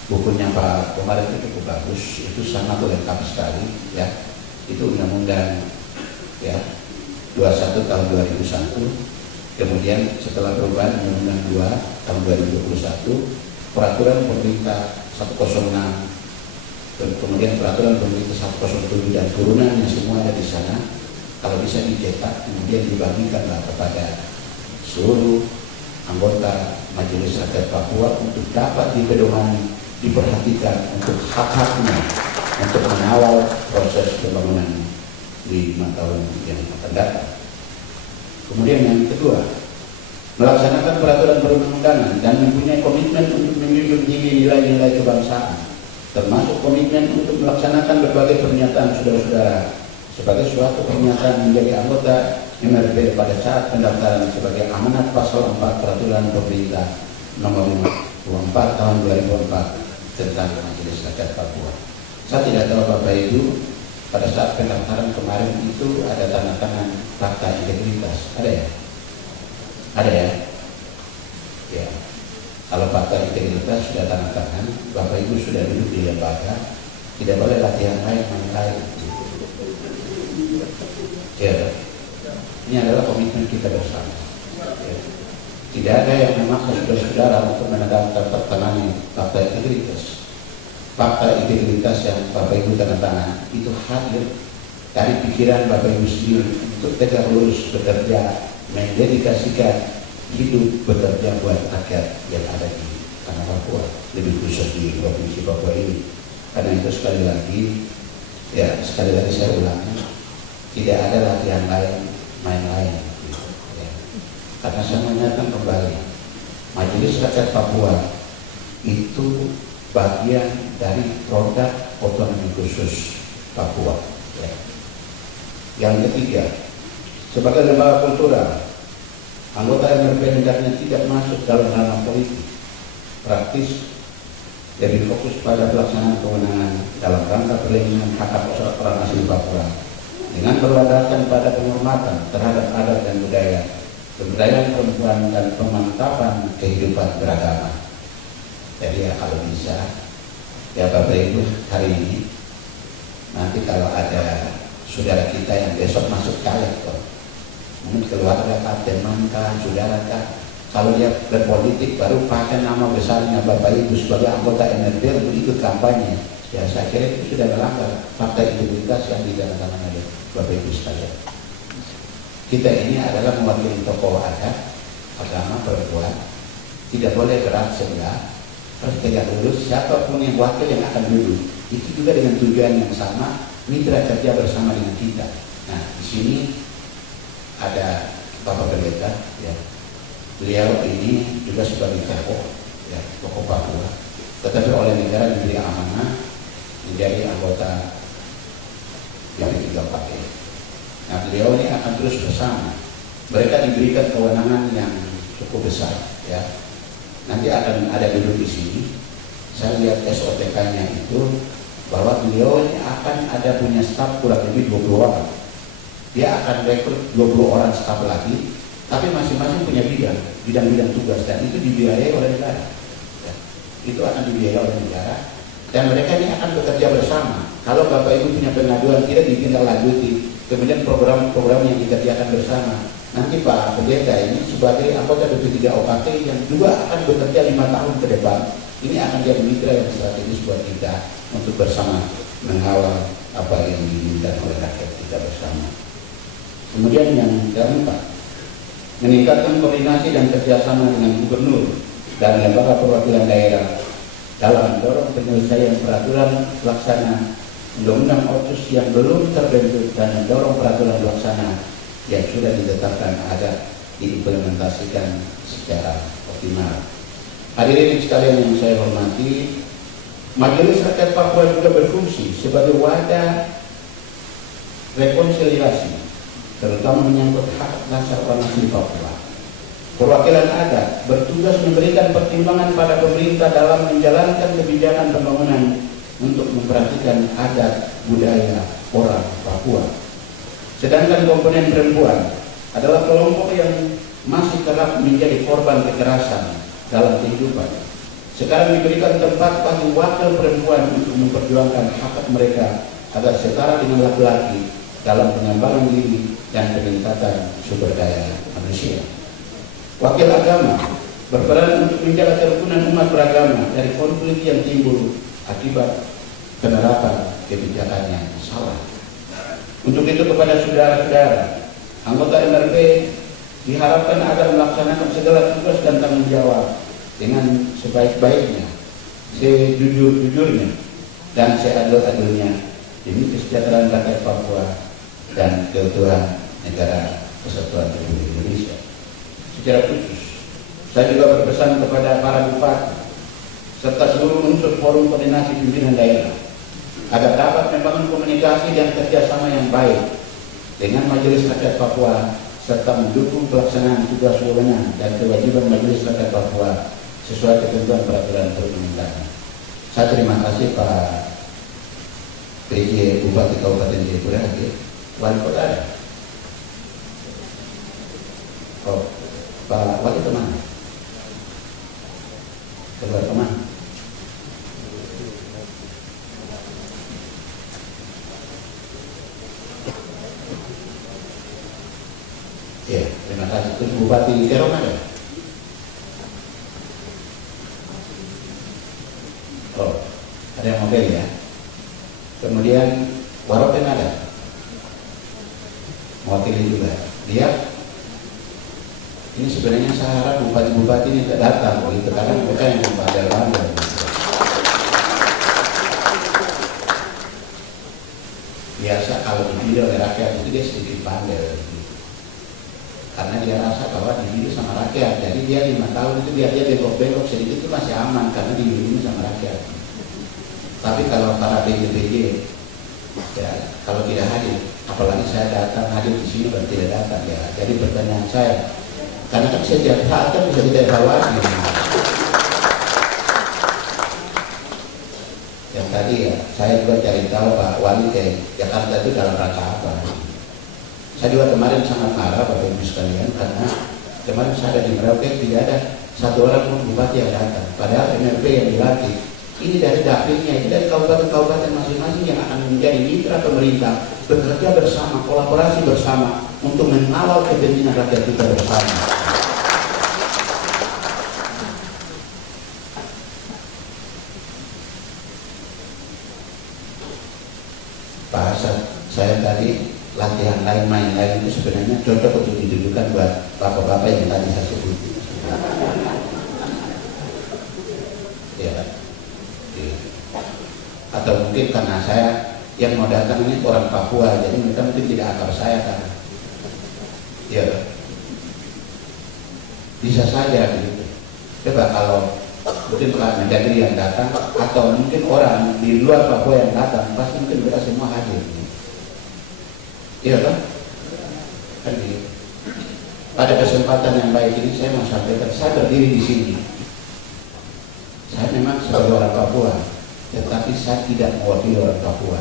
bukunya Pak kemarin itu cukup bagus, itu sangat lengkap sekali, ya. Itu undang-undang ya 21 tahun 2001, kemudian setelah perubahan undang-undang 2 tahun 2021, peraturan pemerintah 106, dan kemudian peraturan pemerintah 107 dan turunannya semua ada di sana. Kalau bisa dicetak kemudian dibagikanlah kepada seluruh anggota Majelis Rakyat Papua untuk dapat dipedomani, diperhatikan untuk hak-haknya untuk mengawal proses pembangunan di 5 tahun yang akan datang. Kemudian yang kedua, melaksanakan peraturan perundang-undangan dan mempunyai komitmen untuk menjunjung tinggi nilai-nilai kebangsaan, termasuk komitmen untuk melaksanakan berbagai pernyataan saudara-saudara sebagai suatu pernyataan menjadi anggota MRP pada saat pendaftaran sebagai amanat pasal 4 peraturan pemerintah Nomor 54 Tahun 2004 tentang Majelis Rakyat Papua. Saya tidak tahu Bapak Ibu, pada saat pendaftaran kemarin itu ada tanda tangan fakta integritas, ada ya? Ada ya? Ya. Kalau fakta integritas sudah tanda tangan, Bapak Ibu sudah duduk di lembaga, tidak boleh latihan lain main lain. Ya. Ini adalah komitmen kita bersama. Ya. Tidak ada yang memaksa saudara-saudara untuk menandatangani tertanami fakta integritas. Fakta integritas yang Bapak Ibu tanda tangan itu hadir dari pikiran Bapak Ibu sendiri untuk tegak lurus bekerja, mendedikasikan hidup bekerja buat rakyat yang ada di tanah Papua, lebih khusus di Provinsi Papua ini. Karena itu sekali lagi saya ulangi, tidak ada latihan lain, main lain. Ya. Karena saya mengingatkan kembali, Majelis Rakyat Papua itu bagian dari produk otonomi khusus Papua. Ya. Yang ketiga, sebagai lembaga kultural, anggota MRP hendaknya tidak masuk dalam ranah politik, praktis, lebih fokus pada pelaksanaan kewenangan dalam rangka perlindungan hak asasi orang asli Papua dengan berlandaskan pada penghormatan terhadap adat dan budaya, pemberdayaan perempuan dan pemantapan kehidupan beragama. Jadi ya kalau bisa, ya Bapak Ibu hari ini, nanti kalau ada saudara kita yang besok masuk caleg kok, mungkin keluarga kah, teman kah, saudara kah, kalau dia berpolitik baru pakai nama besarnya Bapak Ibu sebagai anggota NRB untuk ikut kampanye, ya saya kira itu sudah melanggar fakta integritas yang ditandatangani oleh Bapak Ibu sekalian. Kita ini adalah mewakili tokoh adat, agama, perempuan, tidak boleh berat sebelah, harus tegak lurus. Siapapun yang wakil yang akan duduk itu juga dengan tujuan yang sama, mitra kerja bersama dengan kita. Nah, di sini ada Bapak Pendeta, ya. Beliau ini juga sebagai tokoh, ya, tokoh Papua, tetapi oleh negara diberi amanah menjadi anggota BP3P. Nah, beliau ini akan terus bersama. Mereka diberikan kewenangan yang cukup besar, ya. Nanti akan ada duduk di sini. Saya lihat SOTK-nya itu bahwa beliau ini akan ada punya staf kurang lebih 20 orang. Dia akan rekrut 20 orang staf lagi, tapi masing-masing punya bidang-bidang tugas, dan itu dibiayai oleh negara. Ya. Itu akan dibiayai oleh negara, dan mereka ini akan bekerja bersama. Kalau Bapak Ibu punya pengaduan tidak ditindaklanjuti, kemudian program-program yang dikerjakan bersama. Nanti Pak Pendeta ini sebagai anggota BP3 OKT yang juga akan bekerja 5 tahun ke depan, ini akan jadi mitra yang strategis buat kita untuk bersama mengawal apa yang diinginkan oleh rakyat kita bersama. Kemudian yang keempat, meningkatkan koordinasi dan kerjasama dengan gubernur dan lembaga perwakilan daerah dalam mendorong penyelesaian peraturan pelaksana Undang-Undang Otsus yang belum terbentuk dan mendorong peraturan pelaksana yang sudah ditetapkan agar diimplementasikan secara optimal. Hadirin sekalian yang saya hormati, Majelis Rakyat Papua juga berfungsi sebagai wadah rekonsiliasi, terutama menyangkut hak dasar orang asli Papua. Perwakilan adat bertugas memberikan pertimbangan pada pemerintah dalam menjalankan kebijakan pembangunan untuk memperhatikan adat budaya orang Papua. Sedangkan komponen perempuan adalah kelompok yang masih kerap menjadi korban kekerasan dalam kehidupan. Sekarang diberikan tempat bagi wakil perempuan untuk memperjuangkan hak mereka agar setara dengan laki-laki dalam pengembangan diri dan peningkatan sumber daya manusia. Wakil agama berperan untuk menjaga kerukunan umat beragama dari konflik yang timbul akibat penerapan kebijakan yang salah. Untuk itu kepada saudara-saudara anggota NRB diharapkan agar melaksanakan segala tugas dan tanggung jawab dengan sebaik-baiknya, sejujur-jujurnya, dan seadil-adilnya demi kesejahteraan rakyat Papua dan keutuhan negara Kesatuan Republik Indonesia. Secara khusus, saya juga berpesan kepada para bupati serta seluruh unsur forum koordinasi pimpinan daerah agar dapat membangun komunikasi dan kerjasama yang baik dengan Majelis Rakyat Papua serta mendukung pelaksanaan tugas wewenang dan kewajiban Majelis Rakyat Papua sesuai ketentuan peraturan perundang-undangan. Saya terima kasih Pak PJ Bupati Kabupaten Jayapura, Wali Kota ada. Oh, Pak Wali kemana? Keluar kemana? Ya, terima kasih. Terus Bupati Serong ada? Oh, ada yang mobil ya. Kemudian Waropen ada, mewakili juga. Dia ini sebenarnya saya harap bupati-bupati ini tidak datang, begitu karena mereka yang membandel-bandel. Biasa kalau dipilih oleh rakyat itu dia sedikit bandel, karena dia rasa bahwa dipilih sama rakyat. Jadi dia 5 tahun itu biar dia bengkok-bengkok sedikit itu masih aman karena dipilih sama rakyat. Tapi kalau para PJ, ya kalau tidak hadir, apalagi saya datang hadir di sini dan tidak datang, ya. Jadi pertanyaan saya, karena kan setiap saat kan bisa kita evaluasi. Yang tadi ya, saya juga cari tahu Pak Wali ke Jakarta itu dalam rangka apa. Saya juga kemarin sangat marah Bapak Ibu sekalian karena kemarin saya ada di Merauke tidak ada satu orang pun bupati yang datang. Padahal MRP yang dilatih ini dari dapilnya, ini dari kabupaten masing-masing yang akan menjadi mitra pemerintah, bekerja bersama, kolaborasi bersama untuk mengawal kepentingan rakyat kita bersama. Bahasa saya tadi latihan lain main lain itu sebenarnya cocok untuk ditujukan buat bapak-bapak yang tadi saya sebut. Ya, atau mungkin karena saya yang mau datang ini orang Papua, jadi mereka mungkin tidak akrab saya kan. Ya, bisa saja begitu. Coba kalau mungkin Pak Mendagri yang datang atau mungkin orang di luar Papua yang datang, pasti mungkin mereka semua hadir. Iya kan? Kan gitu. Pada kesempatan yang baik ini saya mau sampaikan, saya berdiri di sini. Saya memang sebagai orang Papua, tetapi saya tidak mewakili orang Papua,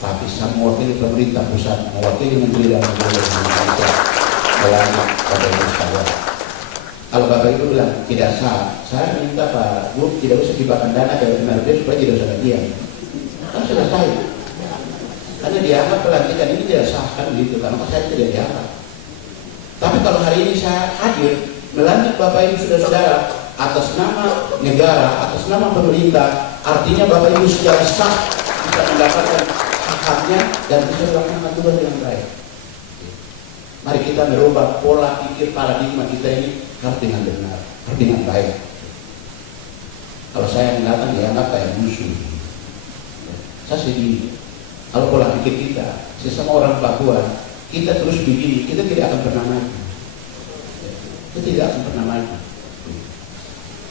tapi saya mewakili pemerintah pusat, mewakili Menteri Dalam Negeri Indonesia melalui Bapak Ibu sekalian. Kalau Bapak Ibu bilang tidak sah, saya minta Pak Bu tidak usah dibahkan dana dari MRP supaya tidak usah bagian. Kan selesai. Karena dianggap pelantikan ini tidak sah kan begitu, karena saya tidak dianggap. Tapi kalau hari ini saya hadir melantik Bapak Ibu saudara-saudara atas nama negara, atas nama pemerintah, artinya Bapak Ibu secara sah bisa mendapatkan hak-haknya dan bisa melakukan tugas dengan baik. Mari kita merubah pola pikir paradigma kita ini harus dengan benar, harus dengan baik. Kalau saya yang datang dianggap kayak musuh. Saya sedih. Kalau pola pikir kita, sesama orang Papua, kita terus begini, kita tidak akan pernah maju. Kita tidak akan pernah maju.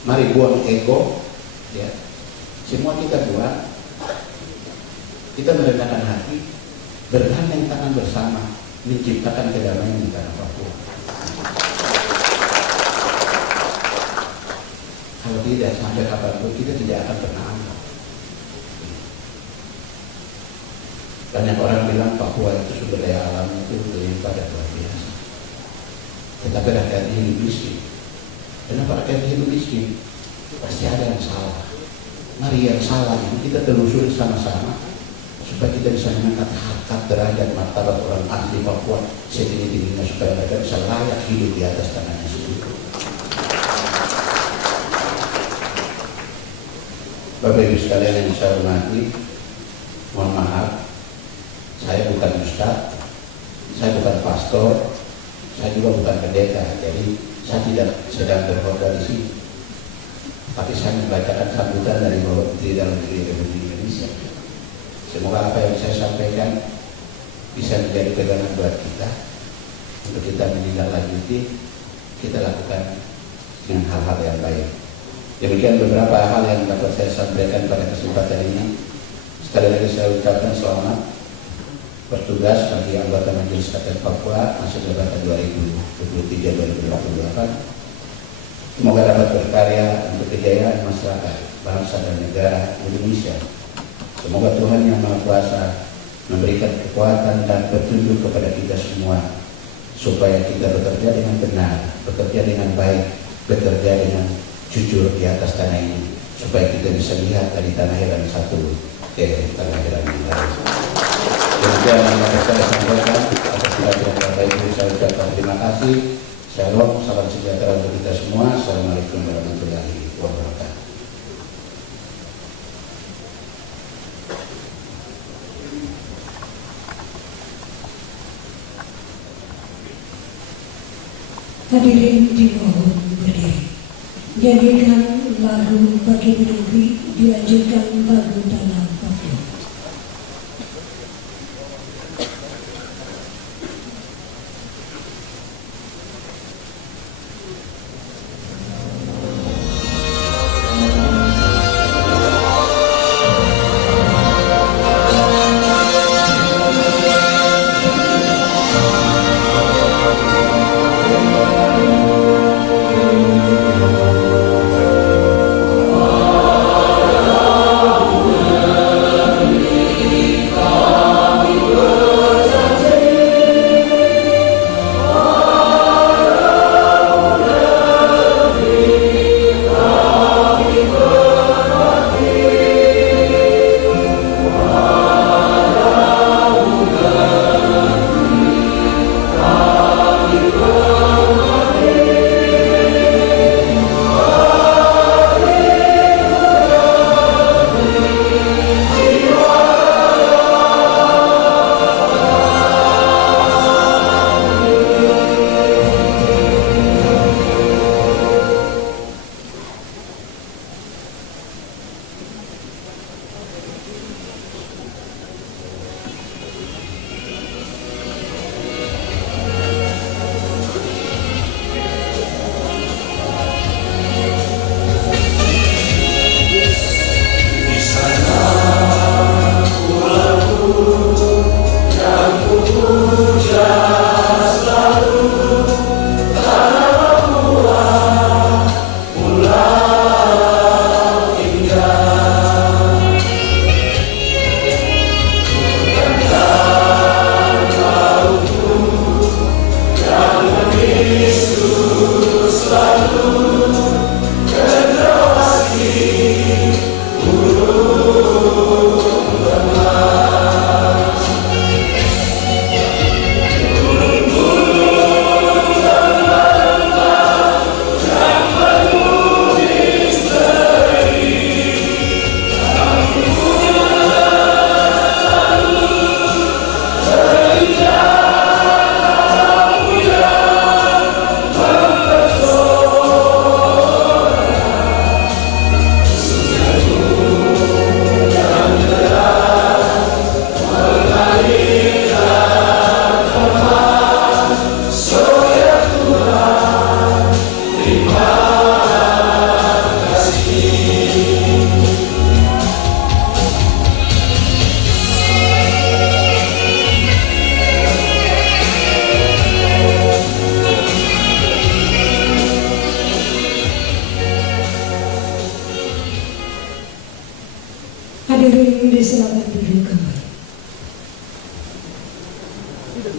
Mari buang ego, ya. Semua kita buang. Kita merendahkan hati, bergandeng tangan bersama, menciptakan kedamaian di tanah Papua. Kalau tidak sampai kapanpun kita tidak akan pernah angkat. Banyak orang bilang Papua itu sumber daya alamnya itu berlimpah dan luar biasa. Tetapi rakyatnya hidup miskin. Kenapa rakyat hidup miskin? Pasti ada yang salah. Mari yang salah ini kita telusuri sama-sama supaya kita bisa mengangkat harkat derajat martabat orang asli Papua setinggi-tingginya supaya mereka bisa layak hidup di atas tanahnya sendiri. Bapak Ibu sekalian yang saya hormati, mohon maaf, saya bukan ustaz, saya bukan pastor, saya juga bukan pendeta, jadi saya tidak sedang berkhotbah di sini. Tapi saya membacakan sambutan dari Bapak Menteri Dalam Negeri Republik Indonesia. Semoga apa yang saya sampaikan bisa menjadi pegangan buat kita untuk kita menindaklanjuti, kita lakukan dengan hal-hal yang baik. Demikian beberapa hal yang dapat saya sampaikan pada kesempatan ini. Sekali lagi saya ucapkan selamat bertugas bagi anggota Majelis Rakyat Papua masa jabatan 2023-2028. Semoga dapat berkarya untuk kejayaan masyarakat, bangsa dan negara Indonesia. Semoga Tuhan Yang Maha Kuasa memberikan kekuatan dan petunjuk kepada kita semua supaya kita bekerja dengan benar, bekerja dengan baik, bekerja dengan jujur di atas tanah ini, supaya kita bisa lihat dari tanah yang satu ke tanah yang lain. Demikian yang dapat saya sampaikan. Atas kehadiran Bapak Ibu saya ucapkan terima kasih. Shalom, salam sejahtera untuk kita semua. Assalamualaikum warahmatullahi wabarakatuh. Hadirin dimohon berdiri. Jadikan lagu Bagi Negeri, dilanjutkan lagu Tanah Papua. Oh Bapak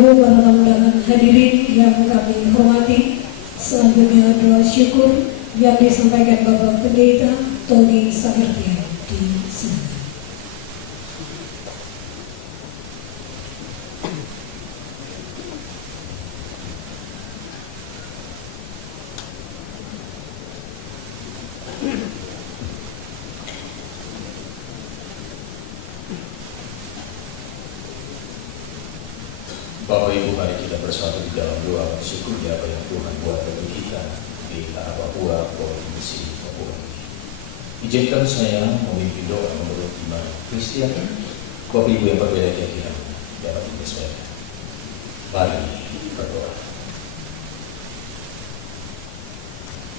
Ibu para tamu undangan hadirin yang kami hormati, selanjutnya doa syukur yang disampaikan Bapak Pendeta Tony Sahertian di sini. Bapak Ibu, mari kita bersatu di dalam doa bersyukur apa yang Tuhan buat bagi kita di tanah Papua, Provinsi Papua. Izinkan saya memimpin doa menurut iman Kristen. Bapak Ibu yang berbeda keyakinan dapat menyesuaikan. Mari berdoa.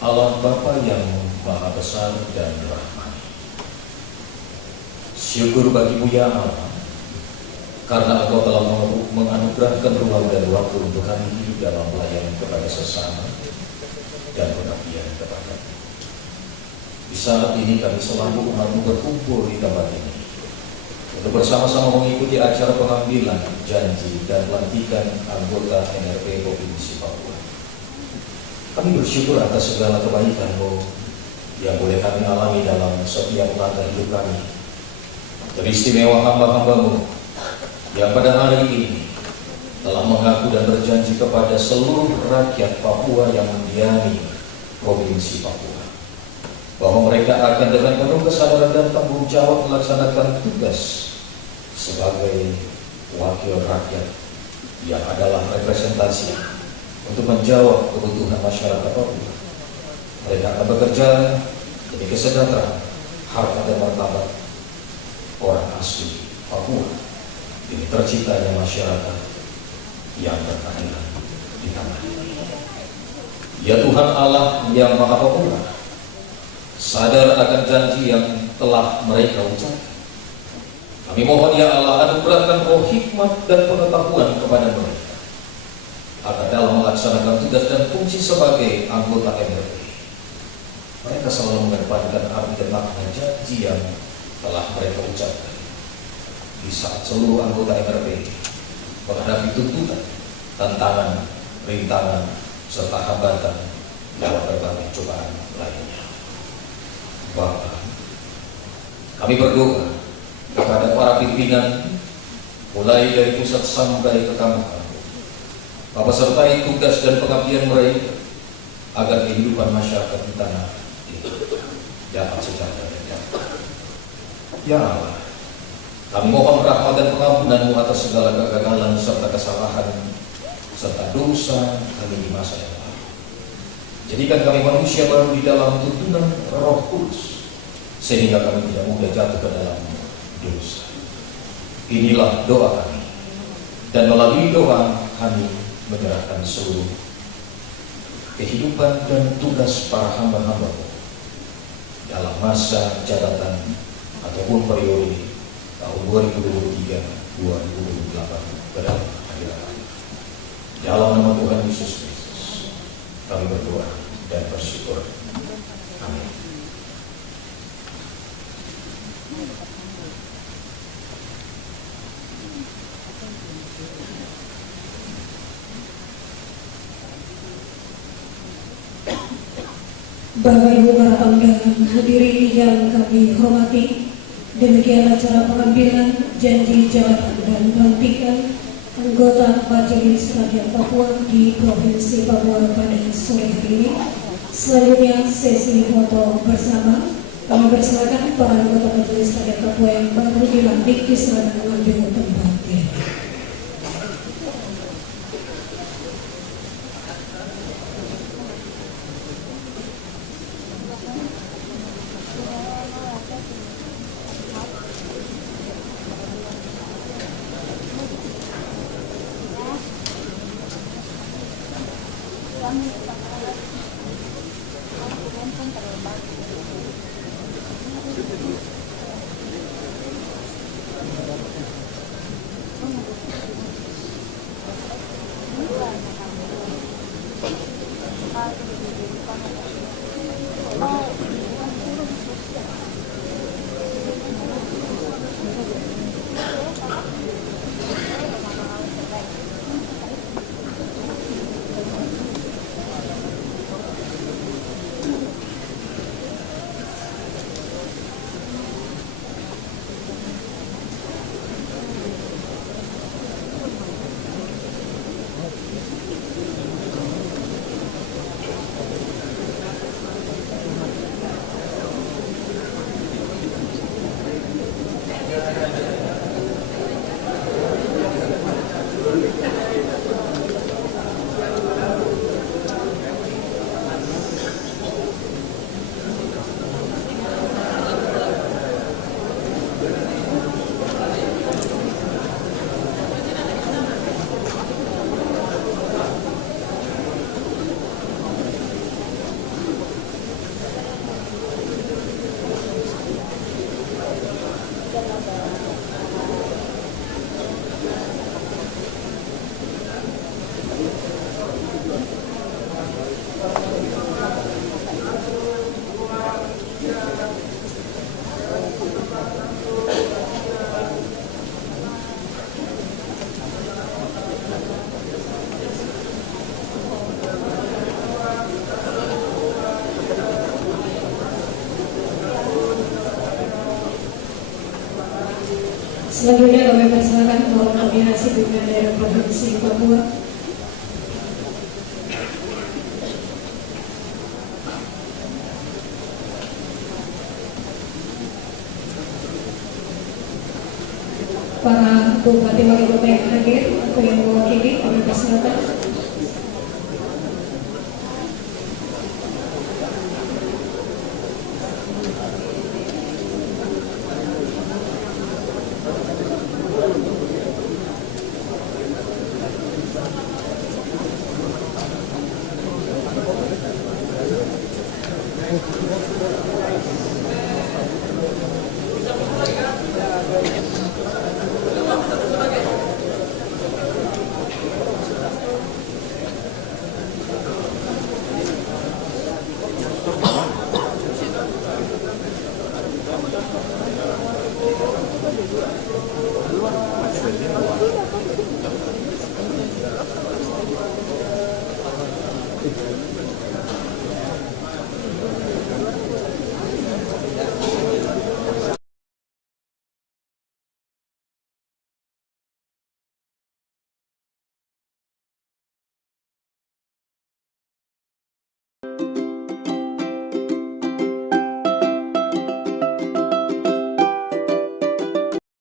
Allah Bapa yang Maha Besar dan Rahmani, syukur bagimu ya Allah, karena Engkau telah menganugerahkan ruang dan waktu untuk kami hidup dalam pelayanan kepada sesama dan pengabdian kepada-Mu. Di saat ini kami selalu umat-Mu berkumpul di tempat ini untuk bersama-sama mengikuti acara pengambilan janji dan pelantikan anggota NRP Provinsi Papua. Kami bersyukur atas segala kebaikan-Mu yang boleh kami alami dalam setiap langkah hidup kami. Teristimewa hamba-hamba-Mu yang pada hari ini telah mengaku dan berjanji kepada seluruh rakyat Papua yang mendiami Provinsi Papua bahwa mereka akan dengan penuh kesadaran dan tanggung jawab melaksanakan tugas sebagai wakil rakyat yang adalah representasi untuk menjawab kebutuhan masyarakat Papua. Mereka akan bekerja demi kesejahteraan, harkat dan martabat orang asli Papua, ini terciptanya masyarakat yang berkeadilan di tanah ini. Ya Tuhan Allah yang Maha Pemurah, sadar akan janji yang telah mereka ucapkan. Kami mohon ya Allah, anugerahkan roh hikmat dan pengetahuan kepada mereka agar dalam melaksanakan tugas dan fungsi sebagai anggota NRP, mereka selalu mengedepankan arti dan makna janji yang telah mereka ucapkan. Di saat seluruh anggota NRP menghadapi tuntutan, tantangan, rintangan, serta hambatan dalam berbagai cobaan lainnya. Bapa, kami berdoa kepada para pimpinan mulai dari pusat sampai ke kamar. Bapak sertai tugas dan pengabdian mereka agar kehidupan masyarakat di tanah ini dapat sejahtera dan damai. Ya Allah, kami mohon rahmat dan pengampunan-Mu atas segala kegagalan serta kesalahan serta dosa kami di masa yang lalu. Jadikan kami manusia baru di dalam tuntunan Roh Kudus, sehingga kami tidak mudah jatuh ke dalam dosa. Inilah doa kami, dan melalui doa kami menyerahkan seluruh kehidupan dan tugas para hamba-hamba-Mu dalam masa jabatan ataupun periode tahun 2023-2028 pada akhir akhir. Dalam nama Tuhan Yesus Kristus kami berdoa dan bersyukur. Amin. Bapak Ibu para tamu undangan hadirin yang kami hormati, demikian acara pengambilan janji jabatan dan pelantikan anggota Majelis Rakyat Papua di Provinsi Papua pada sore hari ini. Selanjutnya sesi foto bersama. Kami persilakan para anggota Majelis Rakyat Papua yang baru dilantik disilakan mengambil tempatnya. Selanjutnya kami persilakan untuk nominasi pimpinan daerah Provinsi Papua. Para bupati wali kota yang hadir atau yang mewakili kami persilakan.